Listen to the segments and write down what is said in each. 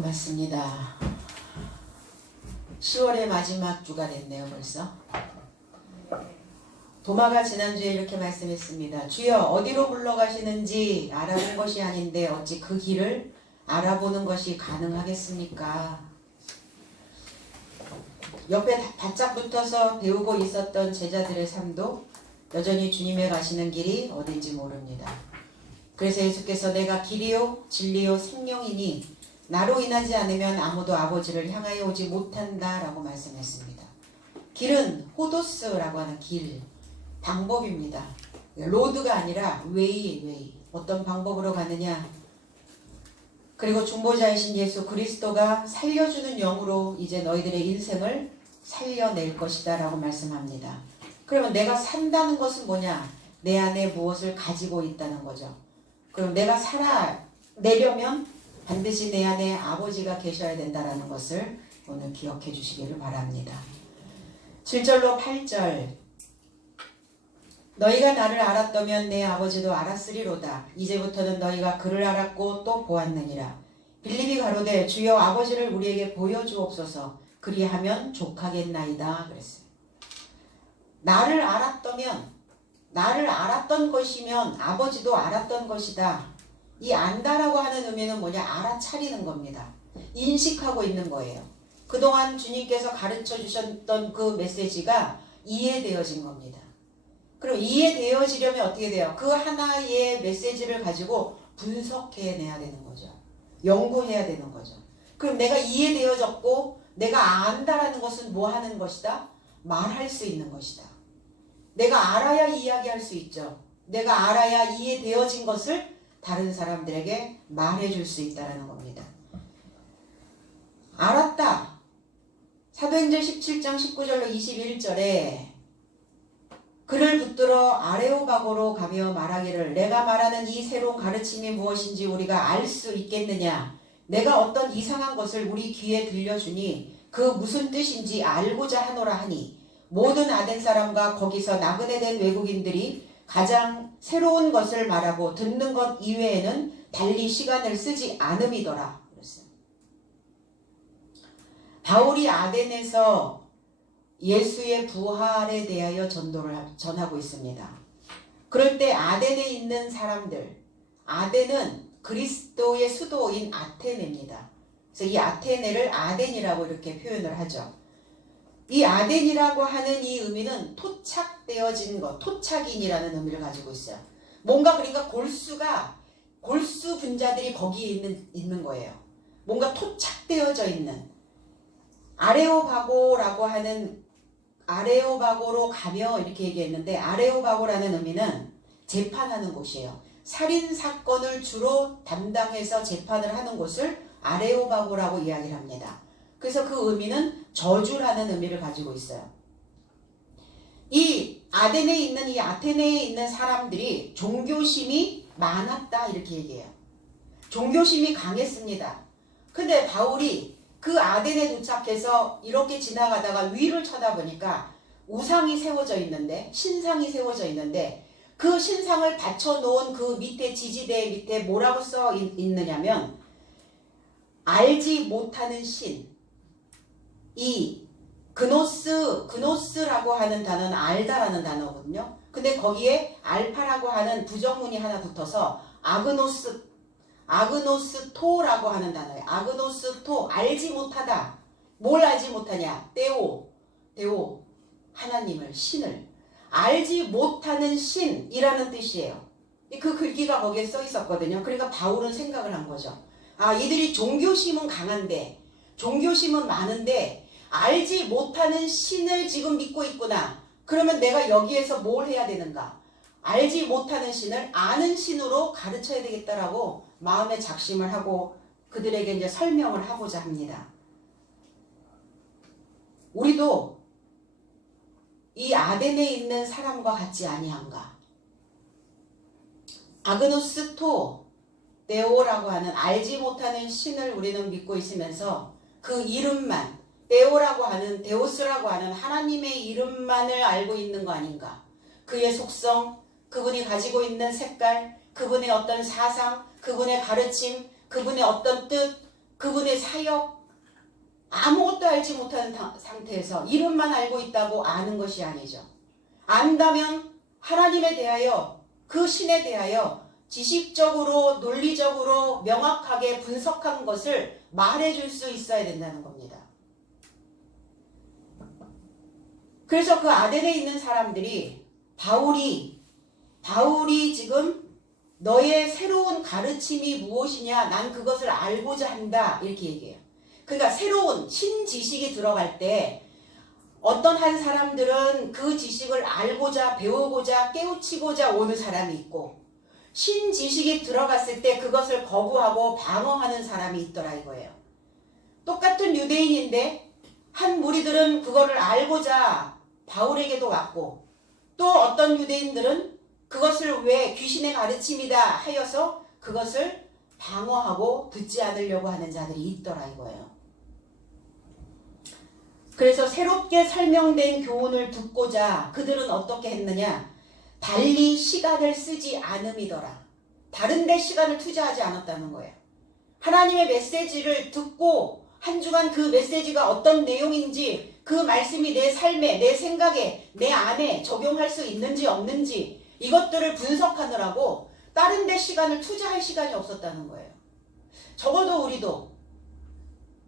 고맙습니다. 10월의 마지막 주가 됐네요, 벌써. 도마가 지난주에 이렇게 말씀했습니다. 주여, 어디로 물러가시는지 알아본 것이 아닌데 어찌 그 길을 알아보는 것이 가능하겠습니까? 옆에 바짝 붙어서 배우고 있었던 제자들의 삶도 여전히 주님의 가시는 길이 어딘지 모릅니다. 그래서 예수께서 내가 길이요 진리요 생명이니 나로 인하지 않으면 아무도 아버지를 향하여 오지 못한다 라고 말씀했습니다. 길은 호도스라고 하는 길, 방법입니다. 로드가 아니라 웨이. 어떤 방법으로 가느냐. 그리고 중보자이신 예수 그리스도가 살려주는 영으로 이제 너희들의 인생을 살려낼 것이다 라고 말씀합니다. 그러면 내가 산다는 것은 뭐냐? 내 안에 무엇을 가지고 있다는 거죠. 그럼 내가 살아내려면 반드시 내 안에 아버지가 계셔야 된다는 것을 오늘 기억해 주시기를 바랍니다. 7절로 8절 너희가 나를 알았다면 내 아버지도 알았으리로다. 이제부터는 너희가 그를 알았고 또 보았느니라. 빌립이 가로되 주여 아버지를 우리에게 보여주옵소서. 그리하면 족하겠나이다 그랬어요. 나를 알았다면 나를 알았던 것이면 아버지도 알았던 것이다. 이 안다라고 하는 의미는 뭐냐? 알아차리는 겁니다. 인식하고 있는 거예요. 그동안 주님께서 가르쳐 주셨던 그 메시지가 이해되어진 겁니다. 그럼 이해되어지려면 어떻게 돼요? 그 하나의 메시지를 가지고 분석해내야 되는 거죠. 연구해야 되는 거죠. 그럼 내가 이해되어졌고 내가 안다라는 것은 뭐 하는 것이다? 말할 수 있는 것이다. 내가 알아야 이야기할 수 있죠. 내가 알아야 이해되어진 것을 다른 사람들에게 말해줄 수 있다는 겁니다. 알았다. 사도행전 17장 19절로 21절에 그를 붙들어 아레오바고로 가며 말하기를 내가 말하는 이 새로운 가르침이 무엇인지 우리가 알 수 있겠느냐. 내가 어떤 이상한 것을 우리 귀에 들려주니 그 무슨 뜻인지 알고자 하노라 하니 모든 아덴 사람과 거기서 나그네 된 외국인들이 가장 새로운 것을 말하고 듣는 것 이외에는 달리 시간을 쓰지 않음이더라. 그랬어요. 바울이 아덴에서 예수의 부활에 대하여 전도를 전하고 있습니다. 그럴 때 아덴에 있는 사람들, 아덴은 그리스도의 수도인 아테네입니다. 그래서 이 아테네를 아덴이라고 이렇게 표현을 하죠. 이 아덴이라고 하는 이 의미는 토착되어진 것, 토착인이라는 의미를 가지고 있어요. 뭔가 그러니까 골수 분자들이 거기에 있는 거예요. 뭔가 토착되어져 있는 아레오바고라고 하는 아레오바고로 가며 이렇게 얘기했는데 아레오바고라는 의미는 재판하는 곳이에요. 살인 사건을 주로 담당해서 재판을 하는 곳을 아레오바고라고 이야기를 합니다. 그래서 그 의미는 저주라는 의미를 가지고 있어요. 이 아덴에 있는 이 아테네에 있는 사람들이 종교심이 많았다 이렇게 얘기해요. 종교심이 강했습니다. 근데 바울이 그 아덴에 도착해서 이렇게 지나가다가 위를 쳐다보니까 우상이 세워져 있는데 신상이 세워져 있는데 그 신상을 받쳐놓은 그 밑에 지지대 밑에 뭐라고 써 있느냐면 알지 못하는 신. 이 그노스라고 하는 단어는 알다라는 단어거든요. 근데 거기에 알파라고 하는 부정문이 하나 붙어서 아그노스토라고 하는 단어예요. 아그노스토, 알지 못하다. 뭘 알지 못하냐? 데오, 하나님을, 신을. 알지 못하는 신이라는 뜻이에요. 그 글귀가 거기에 써 있었거든요. 그러니까 바울은 생각을 한 거죠. 아, 이들이 종교심은 강한데, 종교심은 많은데, 알지 못하는 신을 지금 믿고 있구나. 그러면 내가 여기에서 뭘 해야 되는가? 알지 못하는 신을 아는 신으로 가르쳐야 되겠다라고 마음에 작심을 하고 그들에게 이제 설명을 하고자 합니다. 우리도 이 아덴에 있는 사람과 같지 아니한가? 아그노스토 데오라고 하는 알지 못하는 신을 우리는 믿고 있으면서 그 이름만 데오라고 하는 데오스라고 하는 하나님의 이름만을 알고 있는 거 아닌가? 그의 속성, 그분이 가지고 있는 색깔, 그분의 어떤 사상, 그분의 가르침, 그분의 어떤 뜻, 그분의 사역, 아무것도 알지 못하는 상태에서 이름만 알고 있다고 아는 것이 아니죠. 안다면 하나님에 대하여, 그 신에 대하여 지식적으로 논리적으로 명확하게 분석한 것을 말해줄 수 있어야 된다는 겁니다. 그래서 그 아덴에 있는 사람들이 바울이 지금 너의 새로운 가르침이 무엇이냐, 난 그것을 알고자 한다, 이렇게 얘기해요. 그러니까 새로운 신지식이 들어갈 때 어떤 한 사람들은 그 지식을 알고자, 배우고자, 깨우치고자 오는 사람이 있고, 신지식이 들어갔을 때 그것을 거부하고 방어하는 사람이 있더라 이거예요. 똑같은 유대인인데 한 무리들은 그거를 알고자 바울에게도 왔고, 또 어떤 유대인들은 그것을 왜 귀신의 가르침이다 하여서 그것을 방어하고 듣지 않으려고 하는 자들이 있더라 이거예요. 그래서 새롭게 설명된 교훈을 듣고자 그들은 어떻게 했느냐? 달리 시간을 쓰지 않음이더라. 다른 데 시간을 투자하지 않았다는 거예요. 하나님의 메시지를 듣고 한 주간 그 메시지가 어떤 내용인지, 그 말씀이 내 삶에, 내 생각에, 내 안에 적용할 수 있는지 없는지 이것들을 분석하느라고 다른 데 시간을 투자할 시간이 없었다는 거예요. 적어도 우리도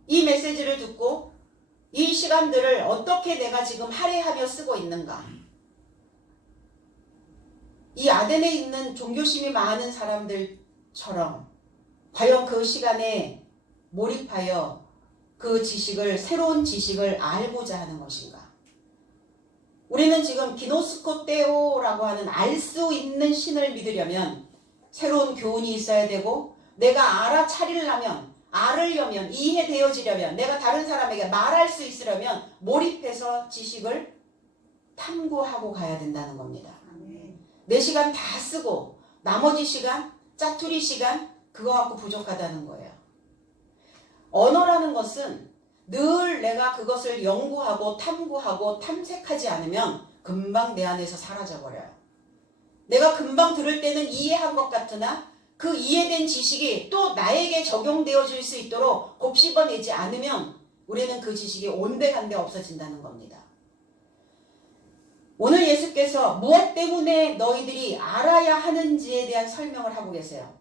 이 메시지를 듣고 이 시간들을 어떻게 내가 지금 할애하며 쓰고 있는가? 이 아덴에 있는 종교심이 많은 사람들처럼 과연 그 시간에 몰입하여 그 지식을, 새로운 지식을 알고자 하는 것인가? 우리는 지금 기노스코 테오라고 하는 알 수 있는 신을 믿으려면 새로운 교훈이 있어야 되고, 내가 알아차리려면, 알으려면, 이해되어지려면, 내가 다른 사람에게 말할 수 있으려면 몰입해서 지식을 탐구하고 가야 된다는 겁니다. 내 시간 다 쓰고 나머지 시간, 짜투리 시간 그거 갖고 부족하다는 거예요. 언어라는 것은 늘 내가 그것을 연구하고 탐구하고 탐색하지 않으면 금방 내 안에서 사라져버려요. 내가 금방 들을 때는 이해한 것 같으나 그 이해된 지식이 또 나에게 적용되어질 수 있도록 곱씹어내지 않으면 우리는 그 지식이 온데간데 없어진다는 겁니다. 오늘 예수께서 무엇 때문에 너희들이 알아야 하는지에 대한 설명을 하고 계세요.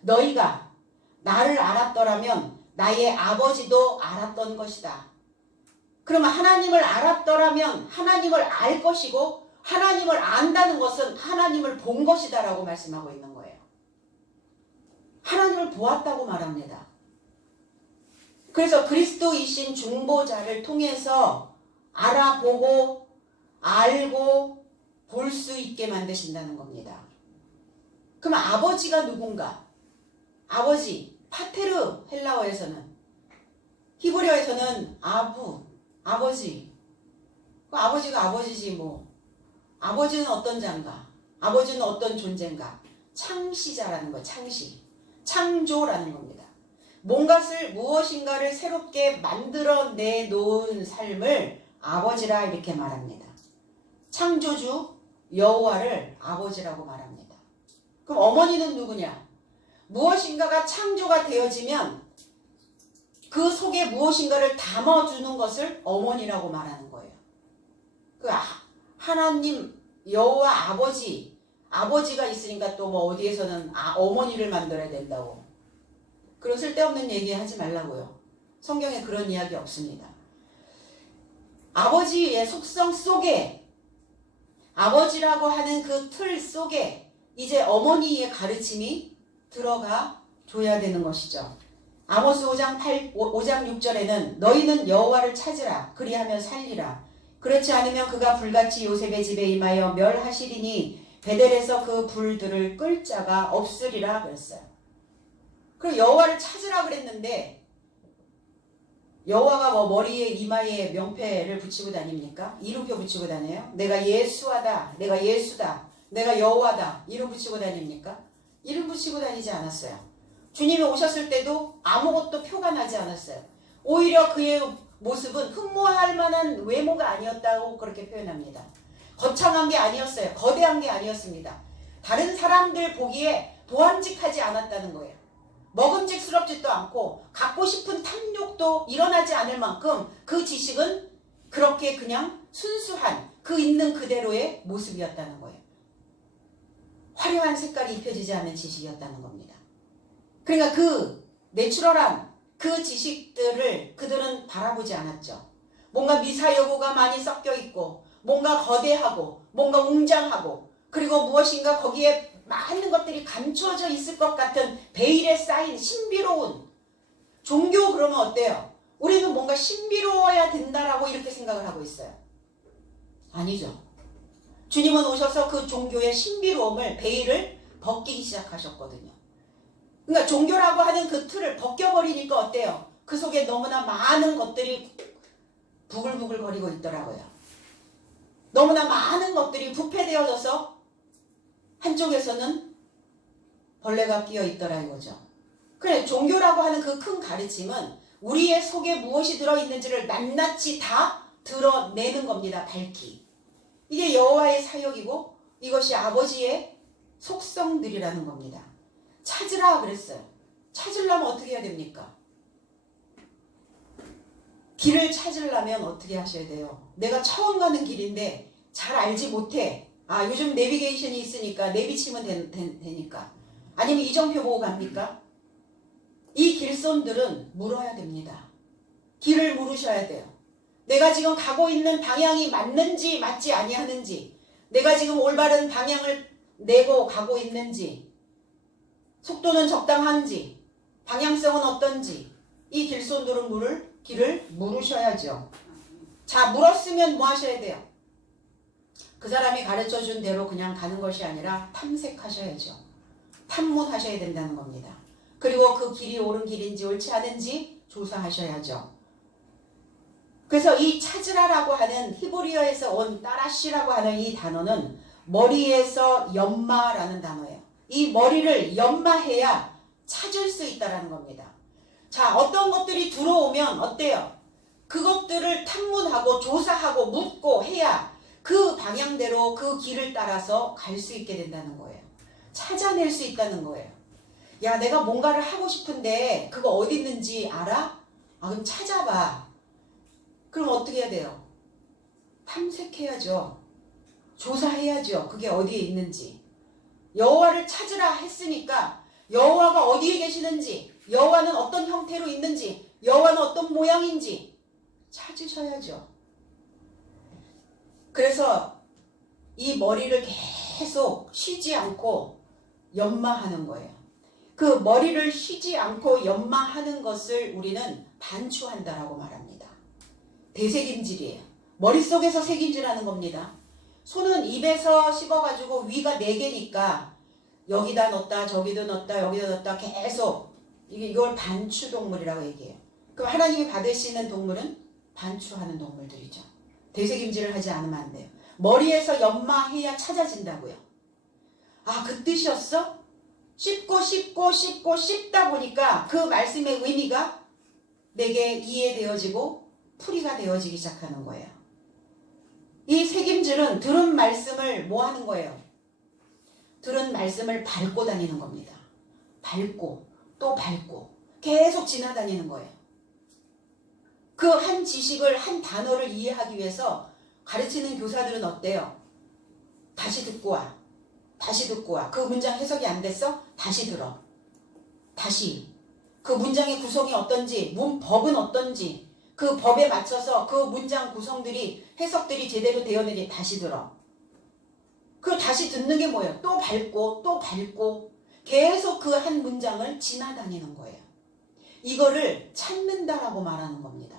너희가 나를 알았더라면 나의 아버지도 알았던 것이다. 그러면 하나님을 알았더라면 하나님을 알 것이고, 하나님을 안다는 것은 하나님을 본 것이다 라고 말씀하고 있는 거예요. 하나님을 보았다고 말합니다. 그래서 그리스도이신 중보자를 통해서 알아보고 알고 볼 수 있게 만드신다는 겁니다. 그럼 아버지가 누군가? 아버지, 파테르 헬라어에서는, 히브리어에서는 아버지. 그 아버지가 아버지지 뭐. 아버지는 어떤 자인가? 아버지는 어떤 존재인가? 창시자라는 거예요. 창조라는 겁니다. 무엇인가를 새롭게 만들어내 놓은 삶을 아버지라 이렇게 말합니다. 창조주 여호와를 아버지라고 말합니다. 그럼 어머니는 누구냐? 무엇인가가 창조가 되어지면 그 속에 무엇인가를 담아주는 것을 어머니라고 말하는 거예요. 그 하나님 여호와 아버지가 있으니까 또 뭐 어디에서는 어머니를 만들어야 된다고. 그런 쓸데없는 얘기 하지 말라고요. 성경에 그런 이야기 없습니다. 아버지의 속성 속에, 아버지라고 하는 그 틀 속에 이제 어머니의 가르침이 들어가 줘야 되는 것이죠. 아모스 5장 6절에는 너희는 여호와를 찾으라, 그리하면 살리라. 그렇지 않으면 그가 불같이 요셉의 집에 임하여 멸하시리니 베델에서 그 불들을 끌 자가 없으리라 그랬어요. 그리고 여호와를 찾으라 그랬는데 여호와가 뭐 머리에 이마에 명패를 붙이고 다닙니까? 이름표 붙이고 다녀요? 내가 예수하다, 내가 예수다, 내가 여호와다 이름 붙이고 다닙니까? 이름 붙이고 다니지 않았어요. 주님이 오셨을 때도 아무것도 표가 나지 않았어요. 오히려 그의 모습은 흠모할 만한 외모가 아니었다고 그렇게 표현합니다. 거창한 게 아니었어요. 거대한 게 아니었습니다. 다른 사람들 보기에 보암직하지 않았다는 거예요. 먹음직스럽지도 않고 갖고 싶은 탐욕도 일어나지 않을 만큼 그 지식은 그렇게 그냥 순수한 그 있는 그대로의 모습이었다는 거예요. 화려한 색깔이 입혀지지 않는 지식이었다는 겁니다. 그러니까 그 내추럴한 그 지식들을 그들은 바라보지 않았죠. 뭔가 미사여구가 많이 섞여 있고 뭔가 거대하고 뭔가 웅장하고 그리고 무엇인가 거기에 많은 것들이 감추어져 있을 것 같은 베일에 쌓인 신비로운 종교. 그러면 어때요? 우리는 뭔가 신비로워야 된다라고 이렇게 생각을 하고 있어요. 아니죠. 주님은 오셔서 그 종교의 신비로움을, 베일을 벗기기 시작하셨거든요. 그러니까 종교라고 하는 그 틀을 벗겨버리니까 어때요? 그 속에 너무나 많은 것들이 부글부글 거리고 있더라고요. 너무나 많은 것들이 부패되어져서 한쪽에서는 벌레가 끼어 있더라 이거죠. 그래, 종교라고 하는 그 큰 가르침은 우리의 속에 무엇이 들어있는지를 낱낱이 다 드러내는 겁니다. 밝히. 이게 여호와의 사역이고 이것이 아버지의 속성들이라는 겁니다. 찾으라 그랬어요. 찾으려면 어떻게 해야 됩니까? 길을 찾으려면 어떻게 하셔야 돼요? 내가 처음 가는 길인데 잘 알지 못해. 요즘 내비게이션이 있으니까 내비 치면 되니까. 아니면 이정표 보고 갑니까? 이 길손들은 물어야 됩니다. 길을 물으셔야 돼요. 내가 지금 가고 있는 방향이 맞는지 맞지 아니하는지, 내가 지금 올바른 방향을 내고 가고 있는지, 속도는 적당한지, 방향성은 어떤지, 이 길손들은 길을 물으셔야죠. 자, 물었으면 뭐 하셔야 돼요? 그 사람이 가르쳐준 대로 그냥 가는 것이 아니라 탐색하셔야죠. 탐문하셔야 된다는 겁니다. 그리고 그 길이 옳은 길인지 옳지 않은지 조사하셔야죠. 그래서 이 찾으라라고 하는 히브리어에서 온 따라시라고 하는 이 단어는 머리에서 연마라는 단어예요. 이 머리를 연마해야 찾을 수 있다는 겁니다. 자, 어떤 것들이 들어오면 어때요? 그것들을 탐문하고 조사하고 묻고 해야 그 방향대로 그 길을 따라서 갈 수 있게 된다는 거예요. 찾아낼 수 있다는 거예요. 야, 내가 뭔가를 하고 싶은데 그거 어디 있는지 알아? 그럼 찾아봐. 그럼 어떻게 해야 돼요? 탐색해야죠. 조사해야죠. 그게 어디에 있는지. 여호와를 찾으라 했으니까 여호와가 어디에 계시는지, 여호와는 어떤 형태로 있는지, 여호와는 어떤 모양인지 찾으셔야죠. 그래서 이 머리를 계속 쉬지 않고 연마하는 거예요. 그 머리를 쉬지 않고 연마하는 것을 우리는 반추한다라고 말합니다. 대색임질이에요. 머릿속에서 색임질하는 겁니다. 손은 입에서 씹어가지고 위가 4개니까 여기다 넣었다 저기도 넣었다 여기다 넣었다 계속 이걸 반추동물이라고 얘기해요. 그럼 하나님이 받으시는 동물은 반추하는 동물들이죠. 대색임질을 하지 않으면 안 돼요. 머리에서 연마해야 찾아진다고요. 그 뜻이었어? 씹다 보니까 그 말씀의 의미가 내게 이해되어지고 풀이가 되어지기 시작하는 거예요. 이 색임질은 들은 말씀을 뭐 하는 거예요? 들은 말씀을 밟고 다니는 겁니다. 밟고 또 밟고 계속 지나다니는 거예요. 그 한 지식을, 한 단어를 이해하기 위해서 가르치는 교사들은 어때요? 다시 듣고 와. 다시 듣고 와. 그 문장 해석이 안 됐어? 다시 들어. 다시. 그 문장의 구성이 어떤지, 문법은 어떤지, 그 법에 맞춰서 그 문장 구성들이, 해석들이 제대로 되었는지 다시 들어. 그 다시 듣는 게 뭐예요? 또 밟고 또 밟고 계속 그 한 문장을 지나다니는 거예요. 이거를 찾는다라고 말하는 겁니다.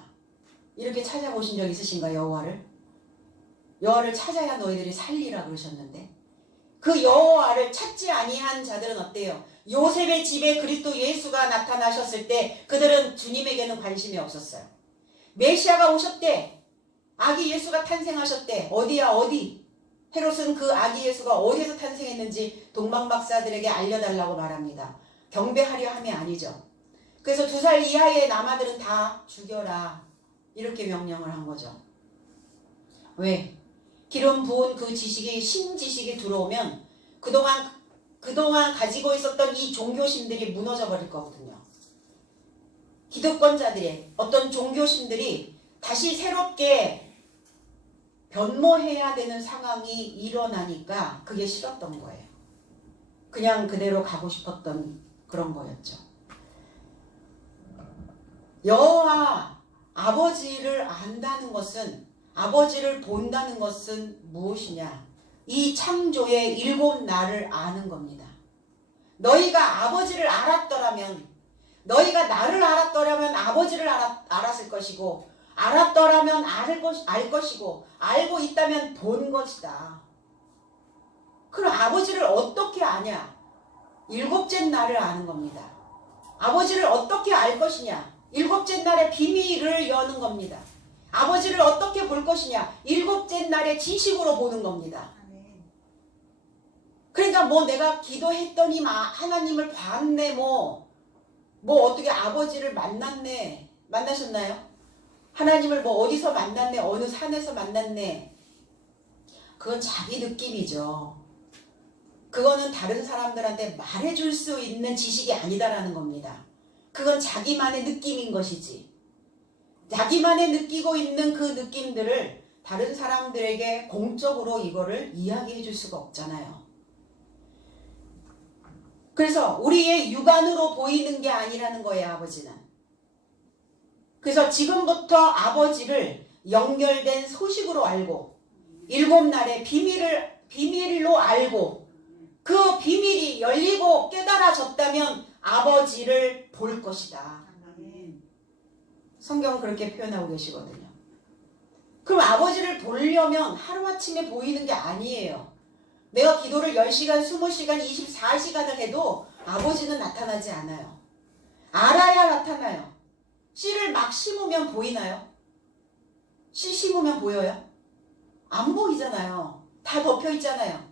이렇게 찾아보신 적 있으신가요? 여호와를 찾아야 너희들이 살리라 그러셨는데 그 여호와를 찾지 아니한 자들은 어때요? 요셉의 집에 그리스도 예수가 나타나셨을 때 그들은 주님에게는 관심이 없었어요. 메시아가 오셨대. 아기 예수가 탄생하셨대. 어디야 어디? 헤롯은 그 아기 예수가 어디에서 탄생했는지 동방박사들에게 알려달라고 말합니다. 경배하려 함이 아니죠. 그래서 2살 이하의 남아들은 다 죽여라. 이렇게 명령을 한 거죠. 왜? 기름 부은 그 지식이, 신지식이 들어오면 그동안 그동안 가지고 있었던 이 종교심들이 무너져 버릴 거거든요. 기득권자들의 어떤 종교심들이 다시 새롭게 변모해야 되는 상황이 일어나니까 그게 싫었던 거예요. 그냥 그대로 가고 싶었던 그런 거였죠. 여호와 아버지를 안다는 것은, 아버지를 본다는 것은 무엇이냐? 이 창조의 7날을 아는 겁니다. 너희가 아버지를 알았더라면, 너희가 나를 알았더라면 아버지를 알았을 것이고, 알았더라면 알 것이고, 알고 있다면 본 것이다. 그럼 아버지를 어떻게 아냐? 7째 날을 아는 겁니다. 아버지를 어떻게 알 것이냐? 7째 날의 비밀을 여는 겁니다. 아버지를 어떻게 볼 것이냐? 7째 날의 지식으로 보는 겁니다. 그러니까 뭐 내가 기도했더니 하나님을 봤네, 뭐 어떻게 아버지를 만났네. 만나셨나요? 하나님을 뭐 어디서 만났네, 어느 산에서 만났네. 그건 자기 느낌이죠. 그거는 다른 사람들한테 말해줄 수 있는 지식이 아니다라는 겁니다. 그건 자기만의 느낌인 것이지. 자기만의 느끼고 있는 그 느낌들을 다른 사람들에게 공적으로 이거를 이야기해 줄 수가 없잖아요. 그래서 우리의 육안으로 보이는 게 아니라는 거예요, 아버지는. 그래서 지금부터 아버지를 연결된 소식으로 알고 7날의 비밀로 알고 그 비밀이 열리고 깨달아졌다면 아버지를 볼 것이다. 성경은 그렇게 표현하고 계시거든요. 그럼 아버지를 보려면 하루아침에 보이는 게 아니에요. 내가 기도를 10시간, 20시간, 24시간을 해도 아버지는 나타나지 않아요. 알아야 나타나요. 씨를 막 심으면 보이나요? 씨 심으면 보여요? 안 보이잖아요. 다 덮여 있잖아요.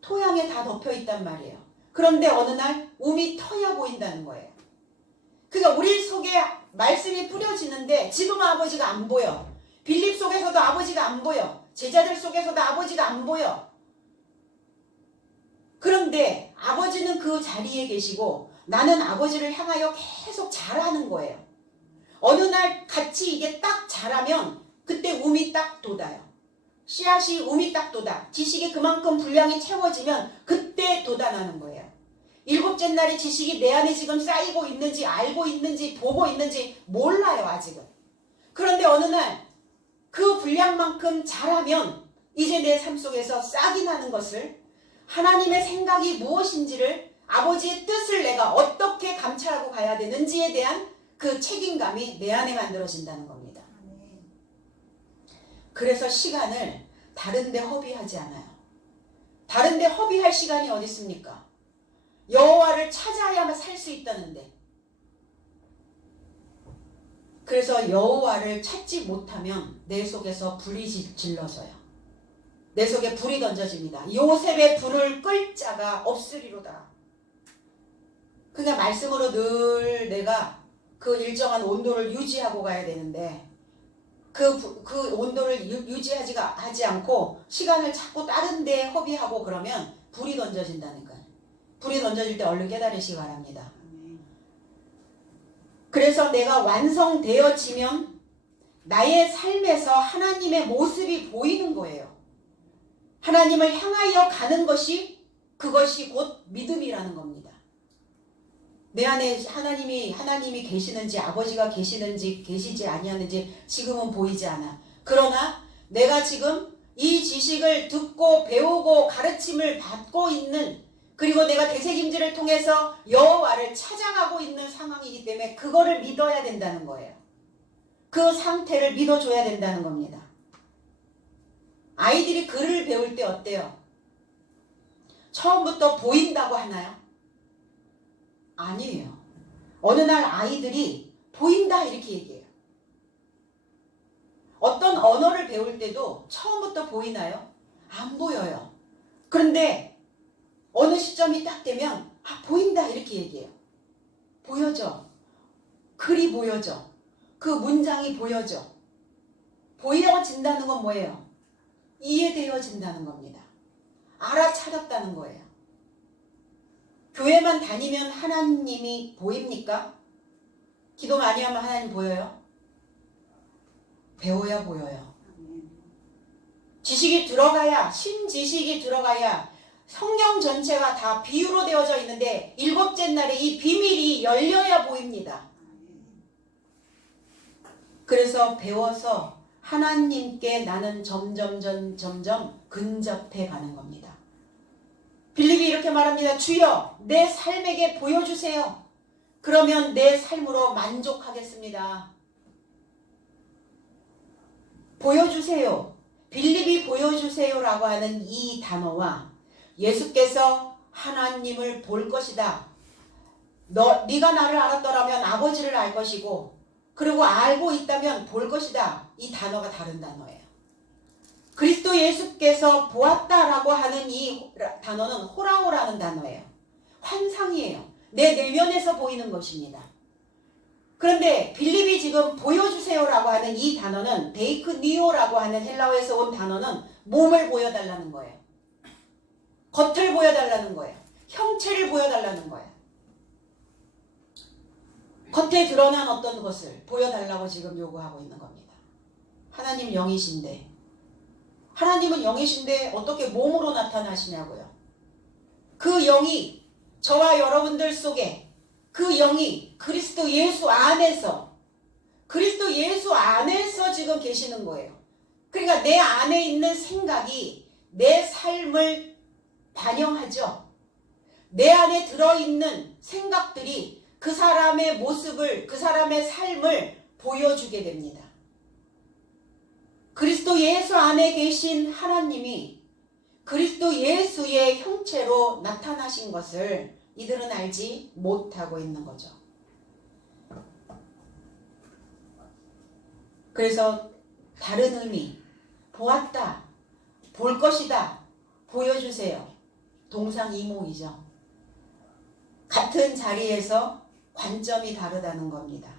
토양에 다 덮여 있단 말이에요. 그런데 어느 날 움이 터야 보인다는 거예요. 그러니까 우리 속에 말씀이 뿌려지는데 지금 아버지가 안 보여. 빌립 속에서도 아버지가 안 보여. 제자들 속에서도 아버지가 안 보여. 그런데 아버지는 그 자리에 계시고 나는 아버지를 향하여 계속 자라는 거예요. 어느 날 같이 이게 딱 자라면 그때 움이 딱 돋아요. 씨앗이 움이 딱 돋아. 지식이 그만큼 분량이 채워지면 그때 돋아나는 거예요. 7째 날에 지식이 내 안에 지금 쌓이고 있는지 알고 있는지 보고 있는지 몰라요, 아직은. 그런데 어느 날 그 분량만큼 자라면 이제 내 삶 속에서 싹이 나는 것을, 하나님의 생각이 무엇인지를, 아버지의 뜻을 내가 어떻게 감찰하고 가야 되는지에 대한 그 책임감이 내 안에 만들어진다는 겁니다. 그래서 시간을 다른 데 허비하지 않아요. 다른 데 허비할 시간이 어디 있습니까? 여호와를 찾아야만 살 수 있다는데. 그래서 여호와를 찾지 못하면 내 속에서 불이 질러져요. 내 속에 불이 던져집니다. 요셉의 불을 끌 자가 없으리로다. 그러니까 말씀으로 늘 내가 그 일정한 온도를 유지하고 가야 되는데 그 온도를 하지 않고 시간을 자꾸 다른 데 허비하고 그러면 불이 던져진다니까요. 불이 던져질 때 얼른 깨달으시기 바랍니다. 그래서 내가 완성되어지면 나의 삶에서 하나님의 모습이 보이는 거예요. 하나님을 향하여 가는 것이, 그것이 곧 믿음이라는 겁니다. 내 안에 하나님이 계시는지, 아버지가 계시는지 계시지 아니하는지 지금은 보이지 않아. 그러나 내가 지금 이 지식을 듣고 배우고 가르침을 받고 있는, 그리고 내가 되새김질을 통해서 여호와를 찾아가고 있는 상황이기 때문에 그거를 믿어야 된다는 거예요. 그 상태를 믿어줘야 된다는 겁니다. 아이들이 글을 배울 때 어때요? 처음부터 보인다고 하나요? 아니에요. 어느 날 아이들이 보인다 이렇게 얘기해요. 어떤 언어를 배울 때도 처음부터 보이나요? 안 보여요. 그런데 어느 시점이 딱 되면 보인다 이렇게 얘기해요. 보여져. 글이 보여져. 그 문장이 보여져. 보여진다는 건 뭐예요? 이해되어진다는 겁니다. 알아차렸다는 거예요. 교회만 다니면 하나님이 보입니까? 기도 많이 하면 하나님 보여요? 배워야 보여요. 지식이 들어가야, 신지식이 들어가야 성경 전체가 다 비유로 되어져 있는데 일곱째 날에 이 비밀이 열려야 보입니다. 그래서 배워서 하나님께 나는 점점 근접해 가는 겁니다. 빌립이 이렇게 말합니다. 주여 내 삶에게 보여주세요. 그러면 내 삶으로 만족하겠습니다. 보여주세요. 빌립이 보여주세요라고 하는 이 단어와 예수께서 하나님을 볼 것이다. 네가 나를 알았더라면 아버지를 알 것이고 그리고 알고 있다면 볼 것이다. 이 단어가 다른 단어예요. 그리스도 예수께서 보았다라고 하는 이 단어는 호라오라는 단어예요. 환상이에요. 내 내면에서 보이는 것입니다. 그런데 빌립이 지금 보여주세요라고 하는 이 단어는 데이크니오라고 하는 헬라어에서 온 단어는 몸을 보여달라는 거예요. 겉을 보여달라는 거예요. 형체를 보여달라는 거예요. 겉에 드러난 어떤 것을 보여달라고 지금 요구하고 있는 겁니다. 하나님 영이신데 하나님은 영이신데 어떻게 몸으로 나타나시냐고요. 그 영이 저와 여러분들 속에 그 영이 그리스도 예수 안에서 지금 계시는 거예요. 그러니까 내 안에 있는 생각이 내 삶을 반영하죠. 내 안에 들어있는 생각들이 그 사람의 모습을, 그 사람의 삶을 보여주게 됩니다. 그리스도 예수 안에 계신 하나님이 그리스도 예수의 형체로 나타나신 것을 이들은 알지 못하고 있는 거죠. 그래서 다른 의미, 보았다, 볼 것이다, 보여주세요. 동상이몽이죠. 같은 자리에서 관점이 다르다는 겁니다.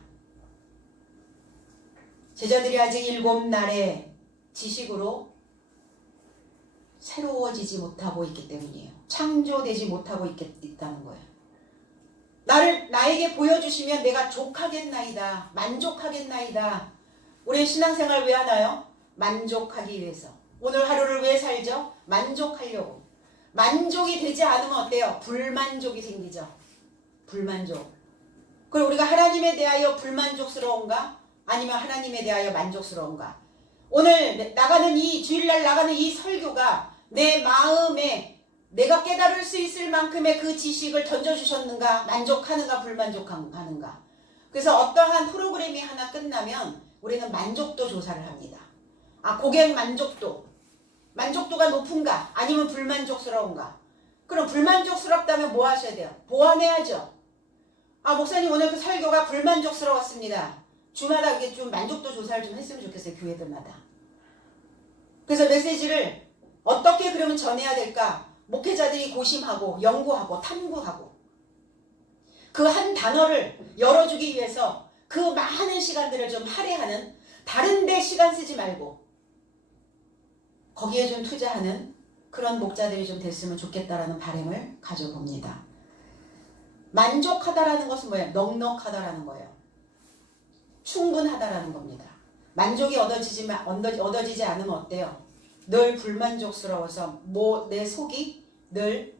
제자들이 아직 7날의 지식으로 새로워지지 못하고 있기 때문이에요. 창조되지 못하고 있다는 거예요. 나에게 보여주시면 내가 족하겠나이다. 만족하겠나이다. 우리 신앙생활 왜 하나요? 만족하기 위해서. 오늘 하루를 왜 살죠? 만족하려고. 만족이 되지 않으면 어때요? 불만족이 생기죠. 불만족. 그럼 우리가 하나님에 대하여 불만족스러운가? 아니면 하나님에 대하여 만족스러운가? 오늘 나가는 이 주일날 나가는 이 설교가 내 마음에 내가 깨달을 수 있을 만큼의 그 지식을 던져주셨는가? 만족하는가? 불만족하는가? 그래서 어떠한 프로그램이 하나 끝나면 우리는 만족도 조사를 합니다. 고객 만족도가 높은가? 아니면 불만족스러운가? 그럼 불만족스럽다면 뭐 하셔야 돼요? 보완해야죠. 목사님 오늘 그 설교가 불만족스러웠습니다. 주마다 이게 좀 만족도 조사를 좀 했으면 좋겠어요. 교회들마다. 그래서 메시지를 어떻게 그러면 전해야 될까? 목회자들이 고심하고 연구하고 탐구하고 그 한 단어를 열어주기 위해서 그 많은 시간들을 좀 할애하는, 다른 데 시간 쓰지 말고 거기에 좀 투자하는 그런 목자들이 좀 됐으면 좋겠다라는 바람을 가져봅니다. 만족하다라는 것은 뭐예요? 넉넉하다라는 거예요. 충분하다라는 겁니다. 만족이 얻어지지 않으면 어때요? 늘 불만족스러워서 내 속이 늘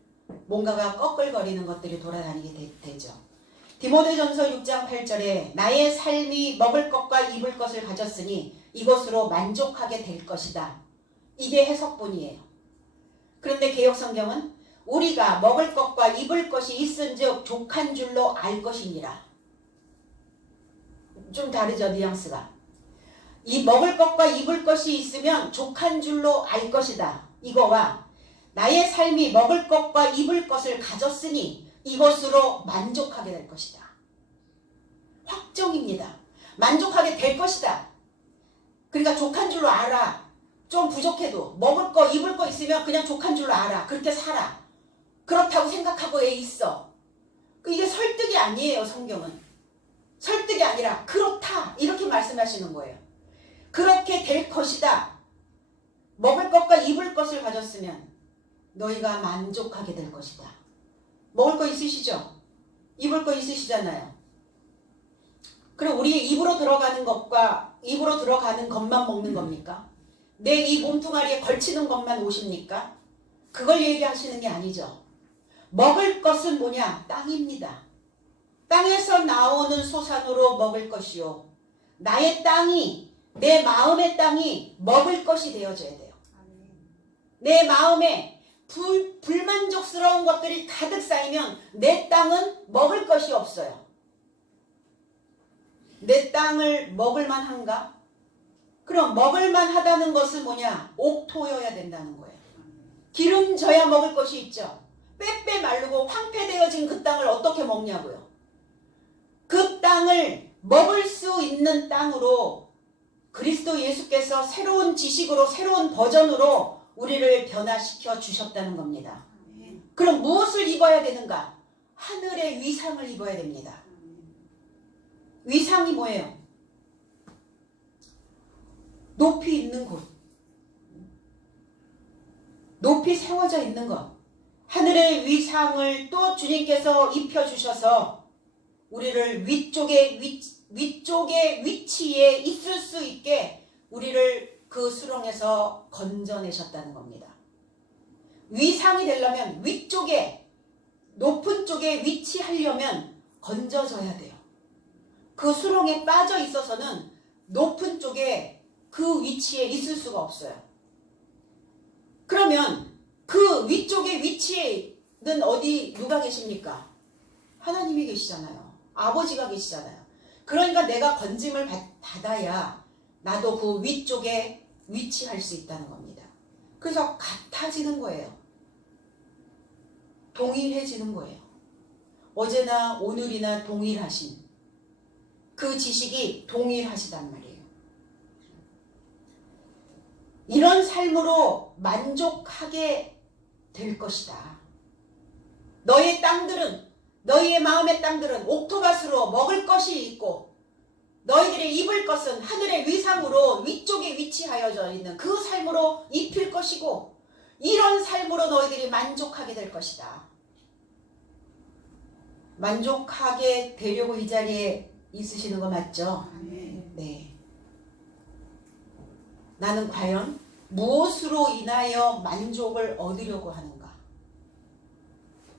뭔가가 꺼끌거리는 것들이 돌아다니게 되죠. 디모데전서 6장 8절에 나의 삶이 먹을 것과 입을 것을 가졌으니 이것으로 만족하게 될 것이다. 이게 해석본이에요. 그런데 개역성경은 우리가 먹을 것과 입을 것이 있은즉 족한 줄로 알 것이니라. 좀 다르죠, 뉘앙스가. 이 먹을 것과 입을 것이 있으면 족한 줄로 알 것이다. 이거와 나의 삶이 먹을 것과 입을 것을 가졌으니 이것으로 만족하게 될 것이다. 확정입니다. 만족하게 될 것이다. 그러니까 족한 줄로 알아. 좀 부족해도 먹을 거 입을 거 있으면 그냥 족한 줄로 알아. 그렇게 살아. 그렇다고 생각하고 있어. 이게 설득이 아니에요. 성경은. 설득이 아니라 그렇다 이렇게 말씀하시는 거예요. 그렇게 될 것이다. 먹을 것과 입을 것을 가졌으면 너희가 만족하게 될 것이다. 먹을 거 있으시죠? 입을 거 있으시잖아요. 그럼 우리 입으로 들어가는 것과 입으로 들어가는 것만 먹는 겁니까? 내 이 몸뚱아리에 걸치는 것만 오십니까? 그걸 얘기하시는 게 아니죠. 먹을 것은 뭐냐? 땅입니다. 땅에서 나오는 소산으로 먹을 것이요. 나의 땅이, 내 마음의 땅이 먹을 것이 되어져야 돼요. 내 마음에 불만족스러운 것들이 가득 쌓이면 내 땅은 먹을 것이 없어요. 내 땅을 먹을만 한가? 그럼 먹을만 하다는 것은 뭐냐? 옥토여야 된다는 거예요. 기름져야 먹을 것이 있죠. 빼빼 마르고 황폐되어진 그 땅을 어떻게 먹냐고요. 그 땅을 먹을 수 있는 땅으로 그리스도 예수께서 새로운 지식으로 새로운 버전으로 우리를 변화시켜 주셨다는 겁니다. 그럼 무엇을 입어야 되는가? 하늘의 위상을 입어야 됩니다. 위상이 뭐예요? 높이 있는 곳, 높이 세워져 있는 것. 하늘의 위상을 또 주님께서 입혀주셔서 우리를 위쪽의 위치에 있을 수 있게 우리를 그 수렁에서 건져내셨다는 겁니다. 위상이 되려면 위쪽에, 높은 쪽에 위치하려면 건져져야 돼요. 그 수렁에 빠져 있어서는 높은 쪽에 그 위치에 있을 수가 없어요. 그러면 그 위쪽의 위치에는 어디 누가 계십니까? 하나님이 계시잖아요. 아버지가 계시잖아요. 그러니까 내가 건짐을 받아야 나도 그 위쪽에 위치할 수 있다는 겁니다. 그래서 같아지는 거예요. 동일해지는 거예요. 어제나 오늘이나 동일하신 그 지식이 동일하시단 말이에요. 이런 삶으로 만족하게 될 것이다. 너의 땅들은, 너희의 마음의 땅들은 옥토밭으로 먹을 것이 있고 너희들의 입을 것은 하늘의 위상으로 위쪽에 위치하여져 있는 그 삶으로 입힐 것이고 이런 삶으로 너희들이 만족하게 될 것이다. 만족하게 되려고 이 자리에 있으시는 거 맞죠? 네. 나는 과연 무엇으로 인하여 만족을 얻으려고 하는가?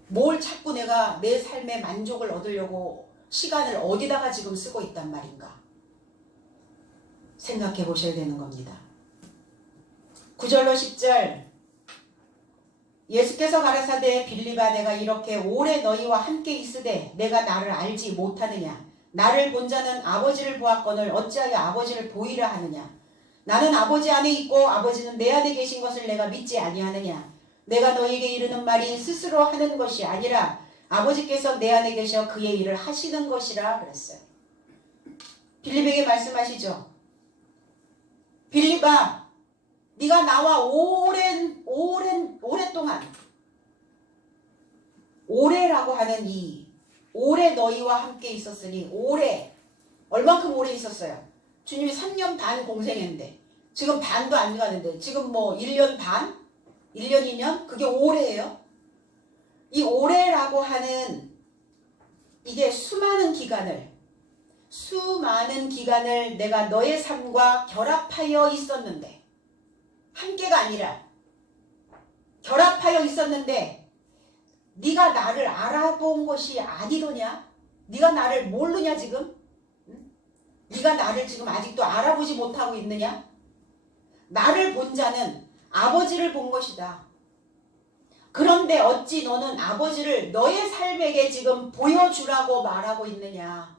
뭘 자꾸 내가 내 삶에 만족을 얻으려고 시간을 어디다가 지금 쓰고 있단 말인가? 생각해 보셔야 되는 겁니다. 9절로 10절 예수께서 가라사대 빌립아 내가 이렇게 오래 너희와 함께 있으되 내가 나를 알지 못하느냐? 나를 본 자는 아버지를 보았거늘 어찌하여 아버지를 보이라 하느냐? 나는 아버지 안에 있고 아버지는 내 안에 계신 것을 내가 믿지 아니하느냐? 내가 너에게 이르는 말이 스스로 하는 것이 아니라 아버지께서 내 안에 계셔 그의 일을 하시는 것이라 그랬어요. 빌립에게 말씀하시죠. 빌립아, 네가 나와 오랫동안 오래라고 하는 이 오래 너희와 함께 있었으니 오래 얼만큼 오래 있었어요? 주님이 3년 반 공생했는데 지금 반도 안 가는데 지금 뭐 1년 반? 1년 2년? 그게 오래예요. 이 오래라고 하는 이게 수많은 기간을 내가 너의 삶과 결합하여 있었는데 함께가 아니라 결합하여 있었는데 네가 나를 알아본 것이 아니더냐? 네가 나를 모르냐 지금? 네가 나를 지금 아직도 알아보지 못하고 있느냐? 나를 본 자는 아버지를 본 것이다. 그런데 어찌 너는 아버지를 너의 삶에게 지금 보여주라고 말하고 있느냐?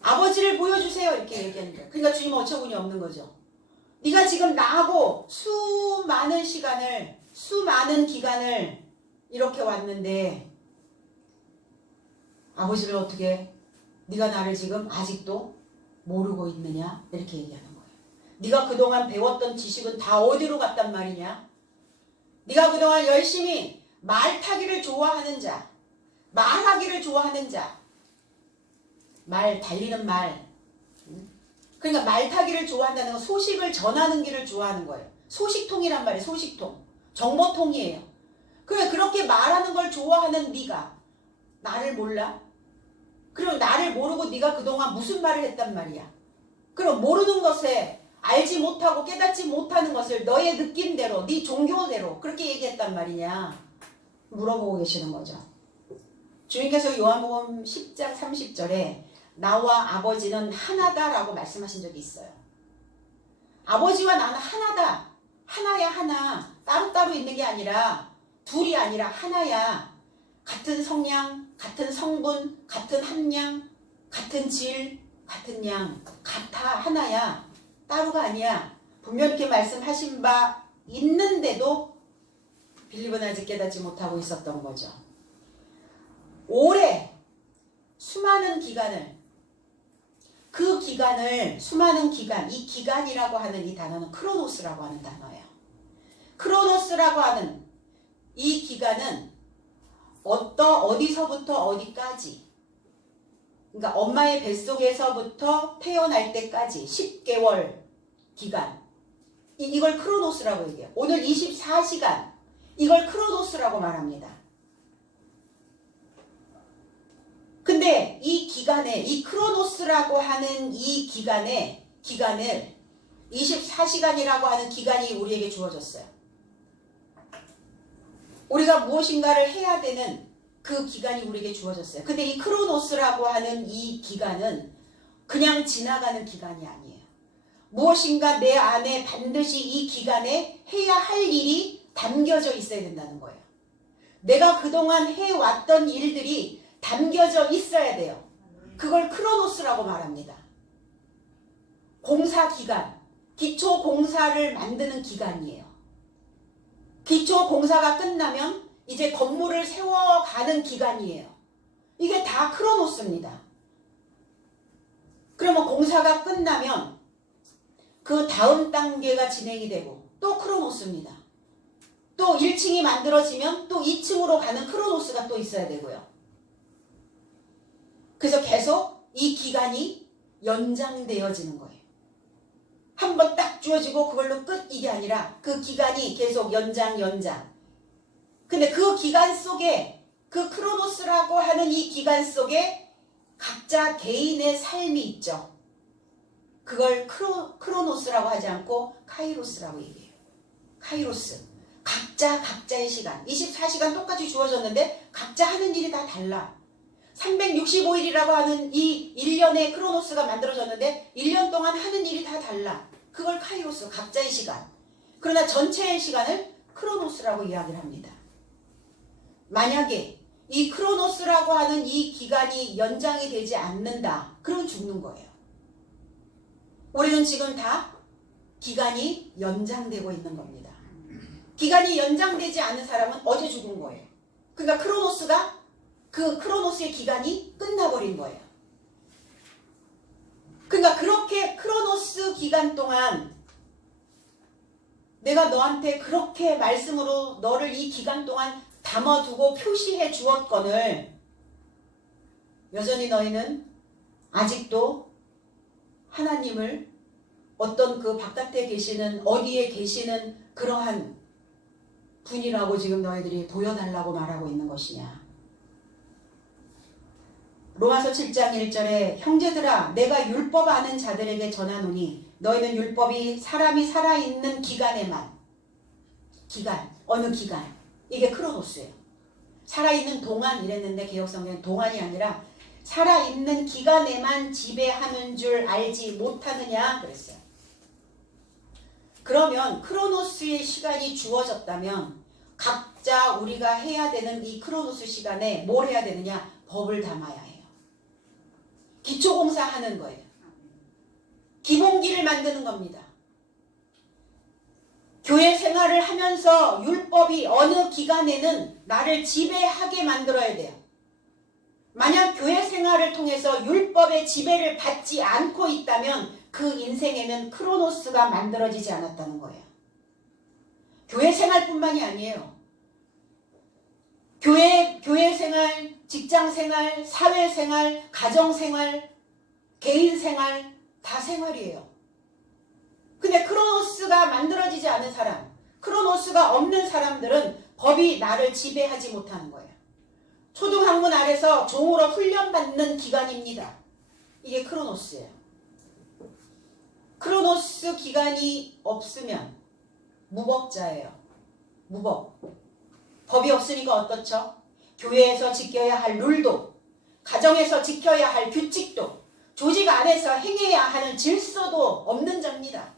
아버지를 보여주세요 이렇게 얘기하는 거예요. 그러니까 주님은 어처구니 없는 거죠. 네가 지금 나하고 수많은 기간을 이렇게 왔는데 아버지를 어떻게 네가 나를 지금 아직도 모르고 있느냐? 이렇게 얘기하는 거예요. 네가 그동안 배웠던 지식은 다 어디로 갔단 말이냐? 네가 그동안 열심히 말 타기를 좋아하는 자, 말하기를 좋아하는 자, 말 달리는 말. 그러니까 말 타기를 좋아한다는 건 소식을 전하는 길을 좋아하는 거예요. 소식통이란 말이에요. 소식통. 정보통이에요. 그래, 그렇게 말하는 걸 좋아하는 네가 나를 몰라? 그럼 나를 모르고 네가 그동안 무슨 말을 했단 말이야? 그럼 모르는 것에 알지 못하고 깨닫지 못하는 것을 너의 느낌대로, 네 종교대로 그렇게 얘기했단 말이냐? 물어보고 계시는 거죠. 주님께서 요한복음 10장 30절에 나와 아버지는 하나다라고 말씀하신 적이 있어요. 아버지와 나는 하나다. 하나야 하나. 따로따로 있는 게 아니라 둘이 아니라 하나야. 같은 성량, 같은 성분, 같은 함량, 같은 질, 같은 양. 같아 하나야. 따로가 아니야. 분명히 이렇게 말씀하신 바 있는데도 빌립은 아직 깨닫지 못하고 있었던 거죠. 오래 수많은 기간을 수많은 기간, 이 기간이라고 하는 이 단어는 크로노스라고 하는 단어예요. 크로노스라고 하는 이 기간은 어디서부터 어디까지, 그러니까 엄마의 뱃속에서부터 태어날 때까지 10개월 기간, 이걸 크로노스라고 얘기해요. 오늘 24시간, 이걸 크로노스라고 말합니다. 근데 이 기간에, 이 크로노스라고 하는 이 기간을 24시간이라고 하는 기간이 우리에게 주어졌어요. 우리가 무엇인가를 해야 되는 그 기간이 우리에게 주어졌어요. 근데 이 크로노스라고 하는 이 기간은 그냥 지나가는 기간이 아니에요. 무엇인가 내 안에 반드시 이 기간에 해야 할 일이 담겨져 있어야 된다는 거예요. 내가 그동안 해왔던 일들이 담겨져 있어야 돼요. 그걸 크로노스라고 말합니다. 공사 기간, 기초 공사를 만드는 기간이에요. 기초 공사가 끝나면 이제 건물을 세워가는 기간이에요. 이게 다 크로노스입니다. 그러면 공사가 끝나면 그 다음 단계가 진행이 되고 또 크로노스입니다. 또 1층이 만들어지면 또 2층으로 가는 크로노스가 또 있어야 되고요. 그래서 계속 이 기간이 연장되어지는 거예요. 한번 딱 주어지고 그걸로 끝, 이게 아니라 그 기간이 계속 연장. 근데 그 기간 속에, 그 크로노스라고 하는 이 기간 속에 각자 개인의 삶이 있죠. 그걸 크로노스라고 하지 않고 카이로스라고 얘기해요. 카이로스. 각자의 시간. 24시간 똑같이 주어졌는데 각자 하는 일이 다 달라. 365일이라고 하는 이 1년의 크로노스가 만들어졌는데 1년 동안 하는 일이 다 달라. 그걸 카이로스, 각자의 시간. 그러나 전체의 시간을 크로노스라고 이야기를 합니다. 만약에 이 크로노스라고 하는 이 기간이 연장이 되지 않는다. 그러면 죽는 거예요. 우리는 지금 다 기간이 연장되고 있는 겁니다. 기간이 연장되지 않은 사람은 어제 죽은 거예요. 그러니까 그 크로노스의 기간이 끝나버린 거예요. 그러니까 그렇게 크로노스 기간 동안 내가 너한테 그렇게 말씀으로 너를 이 기간 동안 담아두고 표시해 주었거늘 여전히 너희는 아직도 하나님을 어떤 그 바깥에 계시는, 어디에 계시는 그러한 분이라고 지금 너희들이 보여달라고 말하고 있는 것이냐. 로마서 7장 1절에 형제들아 내가 율법 아는 자들에게 전하노니 너희는 율법이 사람이 살아있는 기간에만, 어느 기간, 이게 크로노스예요. 살아있는 동안 이랬는데 개혁성경은 동안이 아니라 살아있는 기간에만 지배하는 줄 알지 못하느냐 그랬어요. 그러면 크로노스의 시간이 주어졌다면 각자 우리가 해야 되는 이 크로노스 시간에 뭘 해야 되느냐? 법을 담아야 해요. 기초공사하는 거예요. 기본기를 만드는 겁니다. 교회 생활을 하면서 율법이 어느 기간에는 나를 지배하게 만들어야 돼요. 만약 교회 생활을 통해서 율법의 지배를 받지 않고 있다면 그 인생에는 크로노스가 만들어지지 않았다는 거예요. 교회 생활뿐만이 아니에요. 교회 생활, 직장 생활, 사회 생활, 가정 생활, 개인 생활 다 생활이에요. 근데 크로노스가 만들어지지 않은 사람, 크로노스가 없는 사람들은 법이 나를 지배하지 못하는 거예요. 초등학문 아래서 종으로 훈련받는 기간입니다. 이게 크로노스예요. 크로노스 기간이 없으면 무법자예요. 무법. 법이 없으니까 어떻죠? 교회에서 지켜야 할 룰도, 가정에서 지켜야 할 규칙도, 조직 안에서 행해야 하는 질서도 없는 자입니다.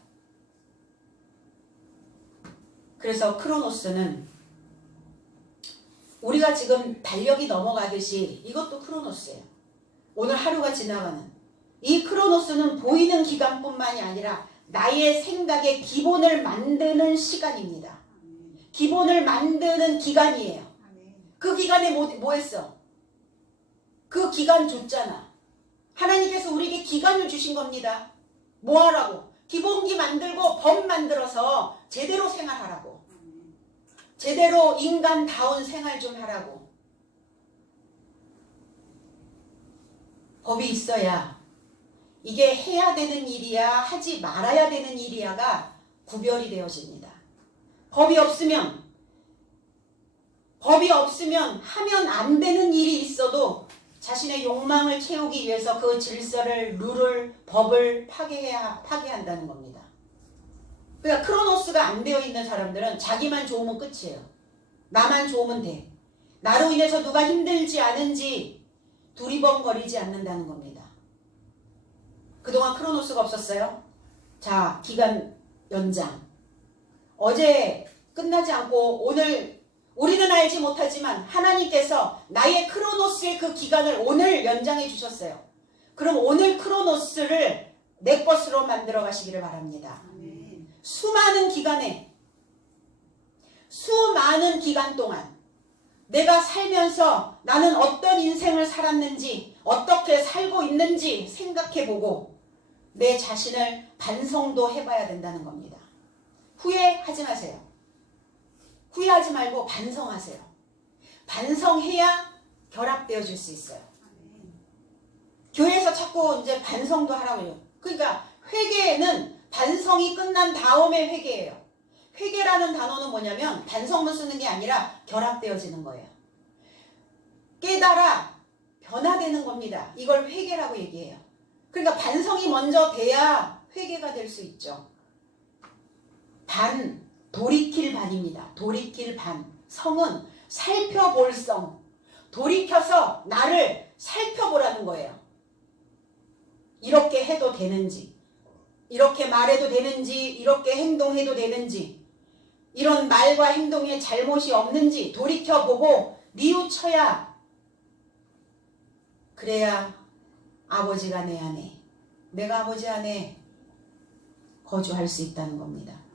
그래서 크로노스는 우리가 지금 달력이 넘어가듯이 이것도 크로노스예요. 오늘 하루가 지나가는 이 크로노스는 보이는 기간뿐만이 아니라 나의 생각의 기본을 만드는 시간입니다. 기본을 만드는 기간이에요. 그 기간에 뭐 했어? 그 기간 줬잖아. 하나님께서 우리에게 기간을 주신 겁니다. 뭐 하라고? 기본기 만들고 법 만들어서 제대로 생활하라고. 제대로 인간다운 생활 좀 하라고. 법이 있어야 이게 해야 되는 일이야 하지 말아야 되는 일이야가 구별이 되어집니다. 법이 없으면 하면 안 되는 일이 있어도 자신의 욕망을 채우기 위해서 그 질서를, 룰을, 법을 파괴한다는 겁니다. 그러니까 크로노스가 안 되어 있는 사람들은 자기만 좋으면 끝이에요. 나만 좋으면 돼. 나로 인해서 누가 힘들지 않은지 두리번거리지 않는다는 겁니다. 그동안 크로노스가 없었어요. 자, 기간 연장. 어제 끝나지 않고 오늘 우리는 알지 못하지만 하나님께서 나의 크로노스의 그 기간을 오늘 연장해 주셨어요. 그럼 오늘 크로노스를 내 것으로 만들어 가시기를 바랍니다. 수많은 기간 동안 내가 살면서 나는 어떤 인생을 살았는지, 어떻게 살고 있는지 생각해보고 내 자신을 반성도 해봐야 된다는 겁니다. 후회하지 마세요. 후회하지 말고 반성하세요. 반성해야 결합되어질 수 있어요. 교회에서 자꾸 이제 반성도 하라고 해요. 그러니까 회개는 반성이 끝난 다음에 회개예요. 회개라는 단어는 뭐냐면 반성문 쓰는 게 아니라 결합되어지는 거예요. 깨달아 변화되는 겁니다. 이걸 회개라고 얘기해요. 그러니까 반성이 먼저 돼야 회개가 될 수 있죠. 돌이킬 반입니다. 돌이킬 반. 성은 살펴볼 성. 돌이켜서 나를 살펴보라는 거예요. 이렇게 해도 되는지, 이렇게 말해도 되는지, 이렇게 행동해도 되는지, 이런 말과 행동에 잘못이 없는지 돌이켜보고 뉘우쳐야, 그래야 아버지가 내 안에, 내가 아버지 안에 거주할 수 있다는 겁니다.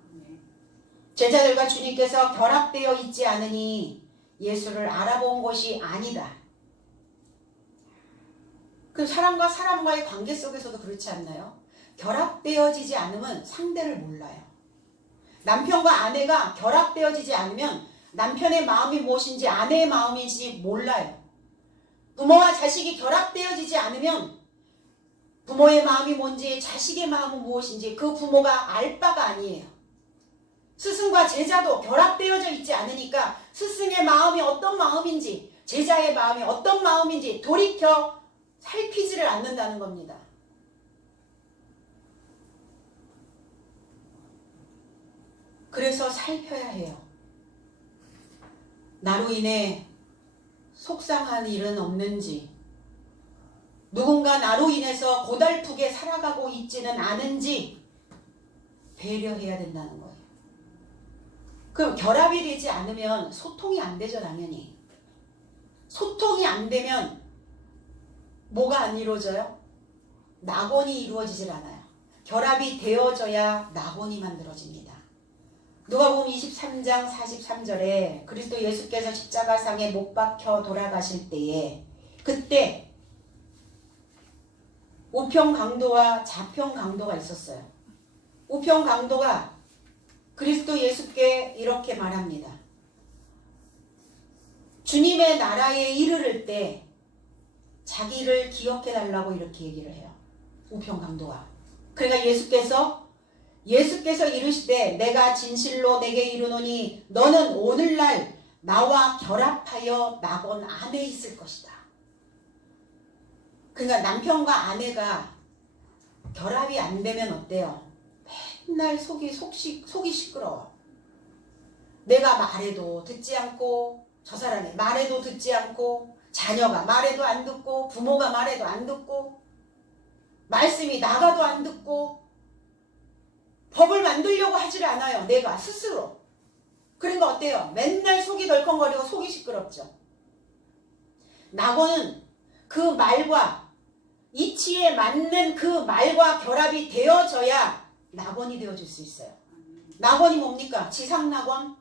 제자들과 주님께서 결합되어 있지 않으니 예수를 알아본 것이 아니다. 그 사람과 사람과의 관계 속에서도 그렇지 않나요? 결합되어지지 않으면 상대를 몰라요. 남편과 아내가 결합되어지지 않으면 남편의 마음이 무엇인지 아내의 마음인지 몰라요. 부모와 자식이 결합되어지지 않으면 부모의 마음이 뭔지 자식의 마음은 무엇인지 그 부모가 알 바가 아니에요. 스승과 제자도 결합되어져 있지 않으니까 스승의 마음이 어떤 마음인지 제자의 마음이 어떤 마음인지 돌이켜 살피지를 않는다는 겁니다. 그래서 살펴야 해요. 나로 인해 속상한 일은 없는지, 누군가 나로 인해서 고달프게 살아가고 있지는 않은지 배려해야 된다는 거예요. 그럼 결합이 되지 않으면 소통이 안 되죠, 당연히. 소통이 안 되면 뭐가 안 이루어져요? 낙원이 이루어지질 않아요. 결합이 되어져야 낙원이 만들어집니다. 누가복음 23장 43절에 그리스도 예수께서 십자가상에 못 박혀 돌아가실 때에 그때 우평 강도와 좌평 강도가 있었어요. 우평 강도가 그리스도 예수께 이렇게 말합니다. 주님의 나라에 이르를 때 자기를 기억해달라고 이렇게 얘기를 해요. 우평 강도가. 그러니까 예수께서 이르시되 내가 진실로 내게 이르노니 너는 오늘날 나와 결합하여 낙원 안에 있을 것이다. 그러니까 남편과 아내가 결합이 안 되면 어때요? 맨날 속이 시끄러워. 내가 말해도 듣지 않고, 저 사람이 말해도 듣지 않고, 자녀가 말해도 안 듣고, 부모가 말해도 안 듣고, 말씀이 나가도 안 듣고, 법을 만들려고 하질 않아요. 내가 스스로. 그러니까 어때요? 맨날 속이 덜컹거리고 속이 시끄럽죠. 낙원은 그 말과 이치에 맞는 그 말과 결합이 되어져야 낙원이 되어질 수 있어요. 낙원이 뭡니까? 지상 낙원?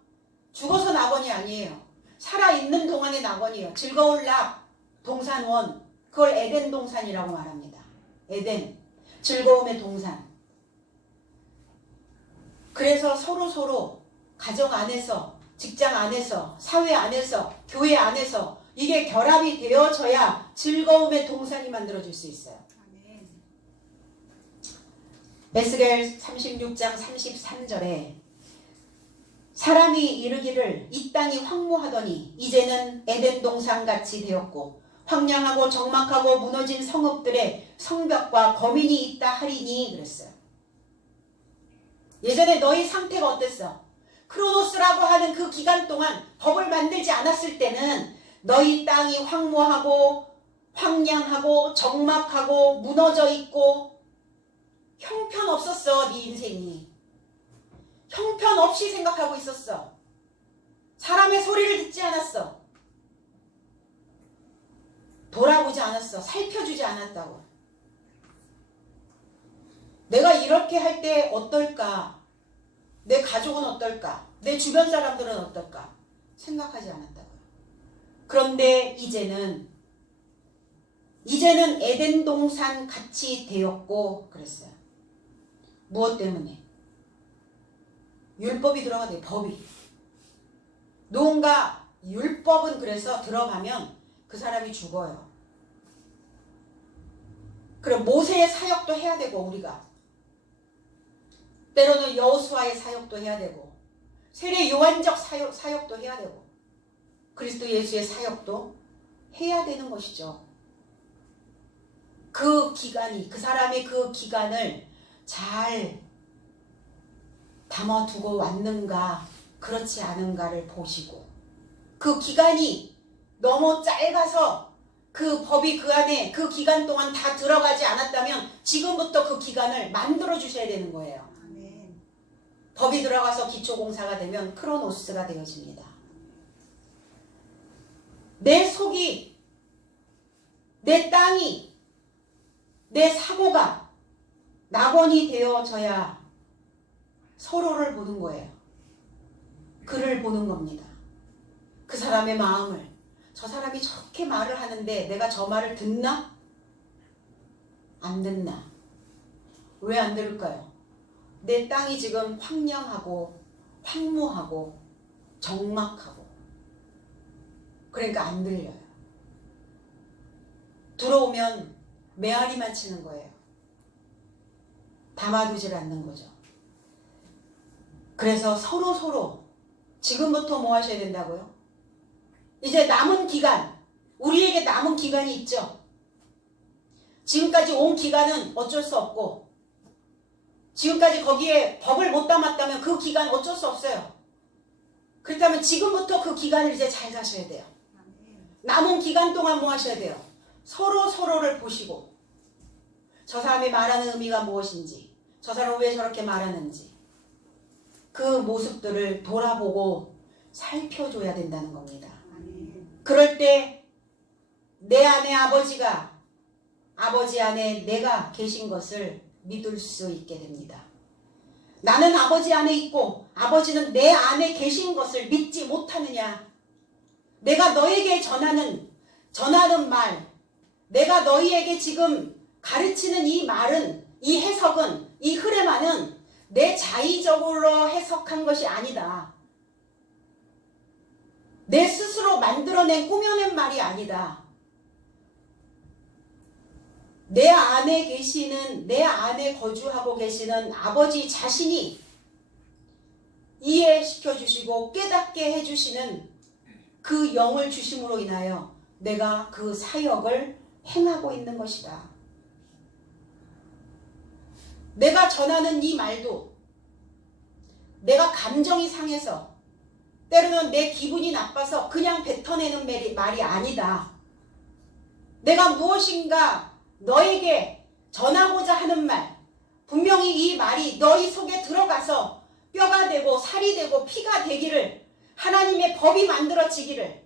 죽어서 낙원이 아니에요. 살아있는 동안의 낙원이에요. 즐거울 낙, 동산원. 그걸 에덴 동산이라고 말합니다. 에덴. 즐거움의 동산. 그래서 서로 가정 안에서, 직장 안에서, 사회 안에서, 교회 안에서 이게 결합이 되어져야 즐거움의 동산이 만들어질 수 있어요. 에스겔 36장 33절에 사람이 이르기를 이 땅이 황무하더니 이제는 에덴 동산같이 되었고 황량하고 적막하고 무너진 성읍들의 성벽과 거민이 있다 하리니 그랬어요. 예전에 너희 상태가 어땠어? 크로노스라고 하는 그 기간 동안 법을 만들지 않았을 때는 너희 땅이 황무하고 황량하고 적막하고 무너져 있고 형편없었어. 네 인생이. 형편없이 생각하고 있었어. 사람의 소리를 듣지 않았어. 돌아보지 않았어. 살펴주지 않았다고. 내가 이렇게 할 때 어떨까? 내 가족은 어떨까? 내 주변 사람들은 어떨까? 생각하지 않았다고요. 그런데 이제는 에덴 동산 같이 되었고 그랬어요. 무엇 때문에? 율법이 들어가야 법이. 누군가 율법은 그래서 들어가면 그 사람이 죽어요. 그럼 모세의 사역도 해야 되고 우리가 때로는 여호수아의 사역도 해야 되고 세례 요한적 사역도 해야 되고 그리스도 예수의 사역도 해야 되는 것이죠. 그 기간이, 그 사람의 그 기간을 잘 담아두고 왔는가 그렇지 않은가를 보시고 그 기간이 너무 짧아서 그 법이 그 안에 그 기간 동안 다 들어가지 않았다면 지금부터 그 기간을 만들어 주셔야 되는 거예요. 아멘. 법이 들어가서 기초공사가 되면 크로노스가 되어집니다. 내 속이, 내 땅이, 내 사고가 낙원이 되어져야 서로를 보는 거예요. 그를 보는 겁니다. 그 사람의 마음을. 저 사람이 저렇게 말을 하는데 내가 저 말을 듣나? 안 듣나? 왜 안 들을까요? 내 땅이 지금 황량하고 황무하고 적막하고 그러니까 안 들려요. 들어오면 메아리만 치는 거예요. 담아두질 않는 거죠. 그래서 서로 지금부터 뭐 하셔야 된다고요? 이제 남은 기간, 우리에게 남은 기간이 있죠. 지금까지 온 기간은 어쩔 수 없고 지금까지 거기에 법을 못 담았다면 그 기간 어쩔 수 없어요. 그렇다면 지금부터 그 기간을 이제 잘 가셔야 돼요. 남은 기간 동안 뭐 하셔야 돼요? 서로를 보시고 저 사람이 말하는 의미가 무엇인지 저 사람은 왜 저렇게 말하는지 그 모습들을 돌아보고 살펴줘야 된다는 겁니다. 그럴 때 내 안에 아버지가 아버지 안에 내가 계신 것을 믿을 수 있게 됩니다. 나는 아버지 안에 있고 아버지는 내 안에 계신 것을 믿지 못하느냐? 내가 너에게 전하는 말, 내가 너희에게 지금 가르치는 이 말은, 이 해석은, 이 흐레마는 내 자의적으로 해석한 것이 아니다. 내 스스로 만들어낸 꾸며낸 말이 아니다. 내 안에 계시는, 내 안에 거주하고 계시는 아버지 자신이 이해시켜 주시고 깨닫게 해주시는 그 영을 주심으로 인하여 내가 그 사역을 행하고 있는 것이다. 내가 전하는 이 말도 내가 감정이 상해서 때로는 내 기분이 나빠서 그냥 뱉어내는 말이 아니다. 내가 무엇인가 너에게 전하고자 하는 말, 분명히 이 말이 너희 속에 들어가서 뼈가 되고 살이 되고 피가 되기를, 하나님의 법이 만들어지기를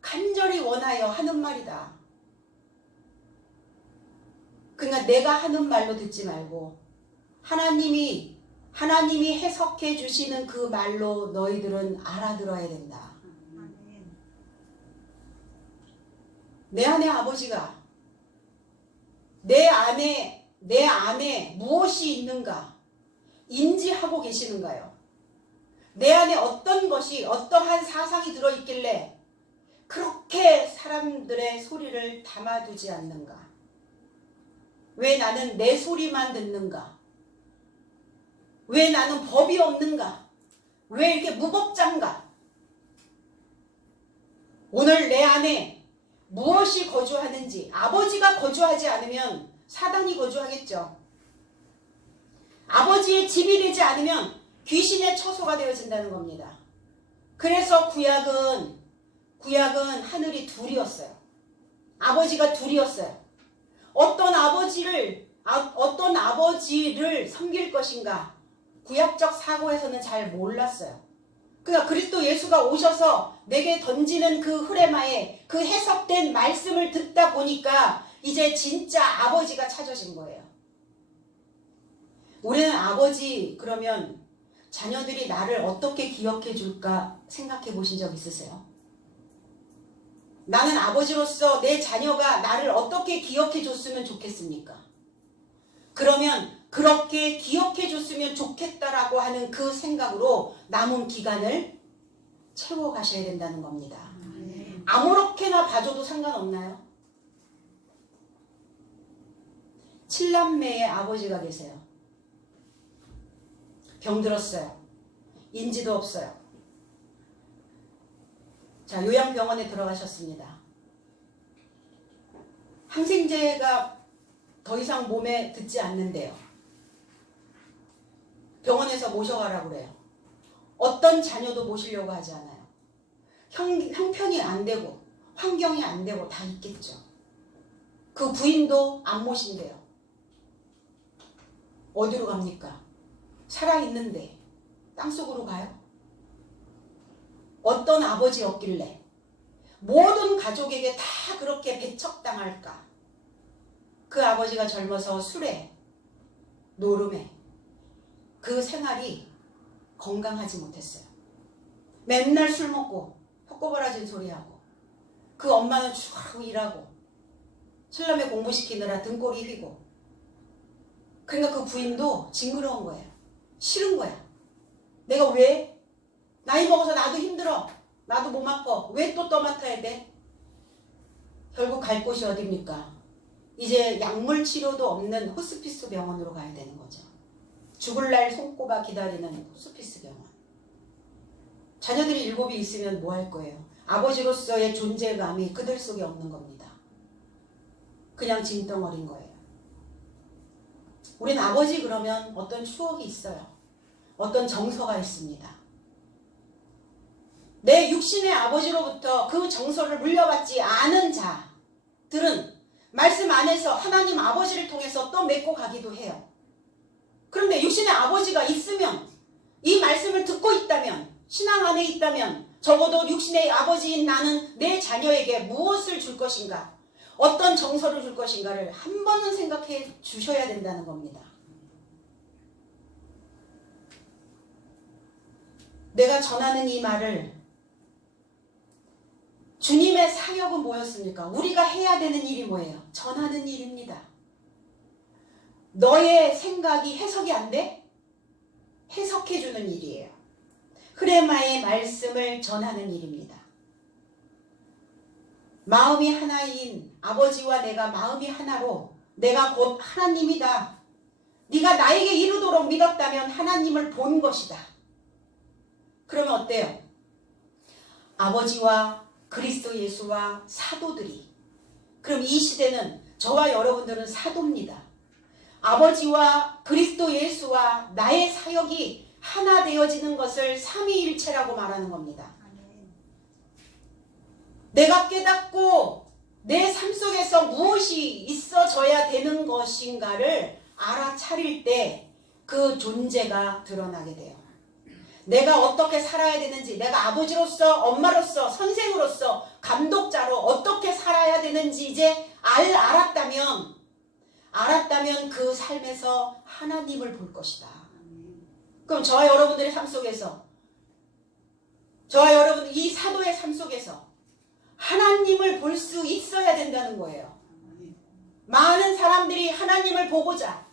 간절히 원하여 하는 말이다. 그러니까 내가 하는 말로 듣지 말고 하나님이 해석해 주시는 그 말로 너희들은 알아들어야 된다. 내 안에 아버지가 내 안에 무엇이 있는가 인지하고 계시는가요? 내 안에 어떤 것이, 어떠한 사상이 들어있길래 그렇게 사람들의 소리를 담아두지 않는가? 왜 나는 내 소리만 듣는가? 왜 나는 법이 없는가? 왜 이렇게 무법자인가? 오늘 내 안에 무엇이 거주하는지, 아버지가 거주하지 않으면 사단이 거주하겠죠. 아버지의 집이 되지 않으면 귀신의 처소가 되어진다는 겁니다. 그래서 구약은 하늘이 둘이었어요. 아버지가 둘이었어요. 어떤 아버지를 섬길 것인가 구약적 사고에서는 잘 몰랐어요. 그러니까 그리스도 예수가 오셔서 내게 던지는 그 흐레마에 그 해석된 말씀을 듣다 보니까 이제 진짜 아버지가 찾아진 거예요. 우리는 아버지, 그러면 자녀들이 나를 어떻게 기억해 줄까 생각해 보신 적 있으세요? 나는 아버지로서 내 자녀가 나를 어떻게 기억해 줬으면 좋겠습니까? 그러면 그렇게 기억해 줬으면 좋겠다라고 하는 그 생각으로 남은 기간을 채워가셔야 된다는 겁니다. 아무렇게나 봐줘도 상관없나요? 7남매의 아버지가 계세요. 병들었어요. 인지도 없어요. 자, 요양병원에 들어가셨습니다. 항생제가 더 이상 몸에 듣지 않는데요. 병원에서 모셔가라고 그래요. 어떤 자녀도 모시려고 하지 않아요. 형편이 안 되고 환경이 안 되고 다 있겠죠. 그 부인도 안 모신대요. 어디로 갑니까? 살아있는데 땅속으로 가요? 어떤 아버지였길래 모든 가족에게 다 그렇게 배척당할까? 그 아버지가 젊어서 술에, 노름에 그 생활이 건강하지 못했어요. 맨날 술 먹고 헛고버라진 소리하고, 그 엄마는 죽어라고 일하고 신랑의 공부시키느라 등골이 휘고, 그러니까 그 부인도 징그러운 거예요. 싫은 거야. 내가 왜? 나이 먹어서 나도 힘들어. 나도 몸 아파. 왜 또 떠맡아야 돼? 결국 갈 곳이 어딥니까? 이제 약물 치료도 없는 호스피스 병원으로 가야 되는 거죠. 죽을 날 손꼽아 기다리는 호스피스 병원. 자녀들이 7이 있으면 뭐 할 거예요? 아버지로서의 존재감이 그들 속에 없는 겁니다. 그냥 짐덩어리인 거예요. 우린 아버지 그러면 어떤 추억이 있어요. 어떤 정서가 있습니다. 내 육신의 아버지로부터 그 정서를 물려받지 않은 자들은 말씀 안에서 하나님 아버지를 통해서 또 맺고 가기도 해요. 그런데 육신의 아버지가 있으면, 이 말씀을 듣고 있다면, 신앙 안에 있다면 적어도 육신의 아버지인 나는 내 자녀에게 무엇을 줄 것인가, 어떤 정서를 줄 것인가를 한 번은 생각해 주셔야 된다는 겁니다. 내가 전하는 이 말을, 주님의 사역은 뭐였습니까? 우리가 해야 되는 일이 뭐예요? 전하는 일입니다. 너의 생각이 해석이 안 돼? 해석해주는 일이에요. 흐레마의 말씀을 전하는 일입니다. 마음이 하나인 아버지와 내가 마음이 하나로, 내가 곧 하나님이다. 네가 나에게 이르도록 믿었다면 하나님을 본 것이다. 그러면 어때요? 아버지와 그리스도 예수와 사도들이, 그럼 이 시대는 저와 여러분들은 사도입니다. 아버지와 그리스도 예수와 나의 사역이 하나 되어지는 것을 삼위일체라고 말하는 겁니다. 내가 깨닫고 내 삶 속에서 무엇이 있어져야 되는 것인가를 알아차릴 때 그 존재가 드러나게 돼요. 내가 어떻게 살아야 되는지, 내가 아버지로서, 엄마로서, 선생으로서, 감독자로 어떻게 살아야 되는지 이제 알았다면 그 삶에서 하나님을 볼 것이다. 그럼 저와 여러분들의 삶 속에서, 저와 여러분 이 사도의 삶 속에서 하나님을 볼 수 있어야 된다는 거예요. 많은 사람들이 하나님을 보고자,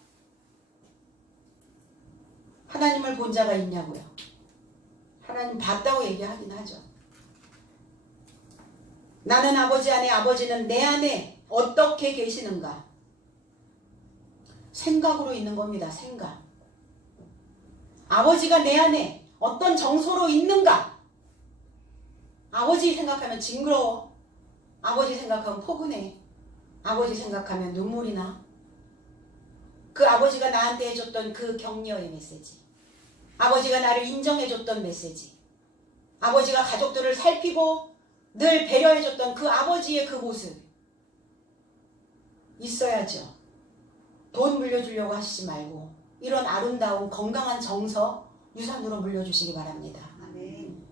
하나님을 본 자가 있냐고요. 하나님 봤다고 얘기하긴 하죠. 나는 아버지 안에, 아버지는 내 안에 어떻게 계시는가? 생각으로 있는 겁니다. 생각. 아버지가 내 안에 어떤 정서로 있는가? 아버지 생각하면 징그러워. 아버지 생각하면 포근해. 아버지 생각하면 눈물이 나. 그 아버지가 나한테 해줬던 그 격려의 메시지, 아버지가 나를 인정해줬던 메시지, 아버지가 가족들을 살피고 늘 배려해줬던 그 아버지의 그 모습 있어야죠. 돈 물려주려고 하시지 말고 이런 아름다운 건강한 정서 유산으로 물려주시기 바랍니다. 아멘.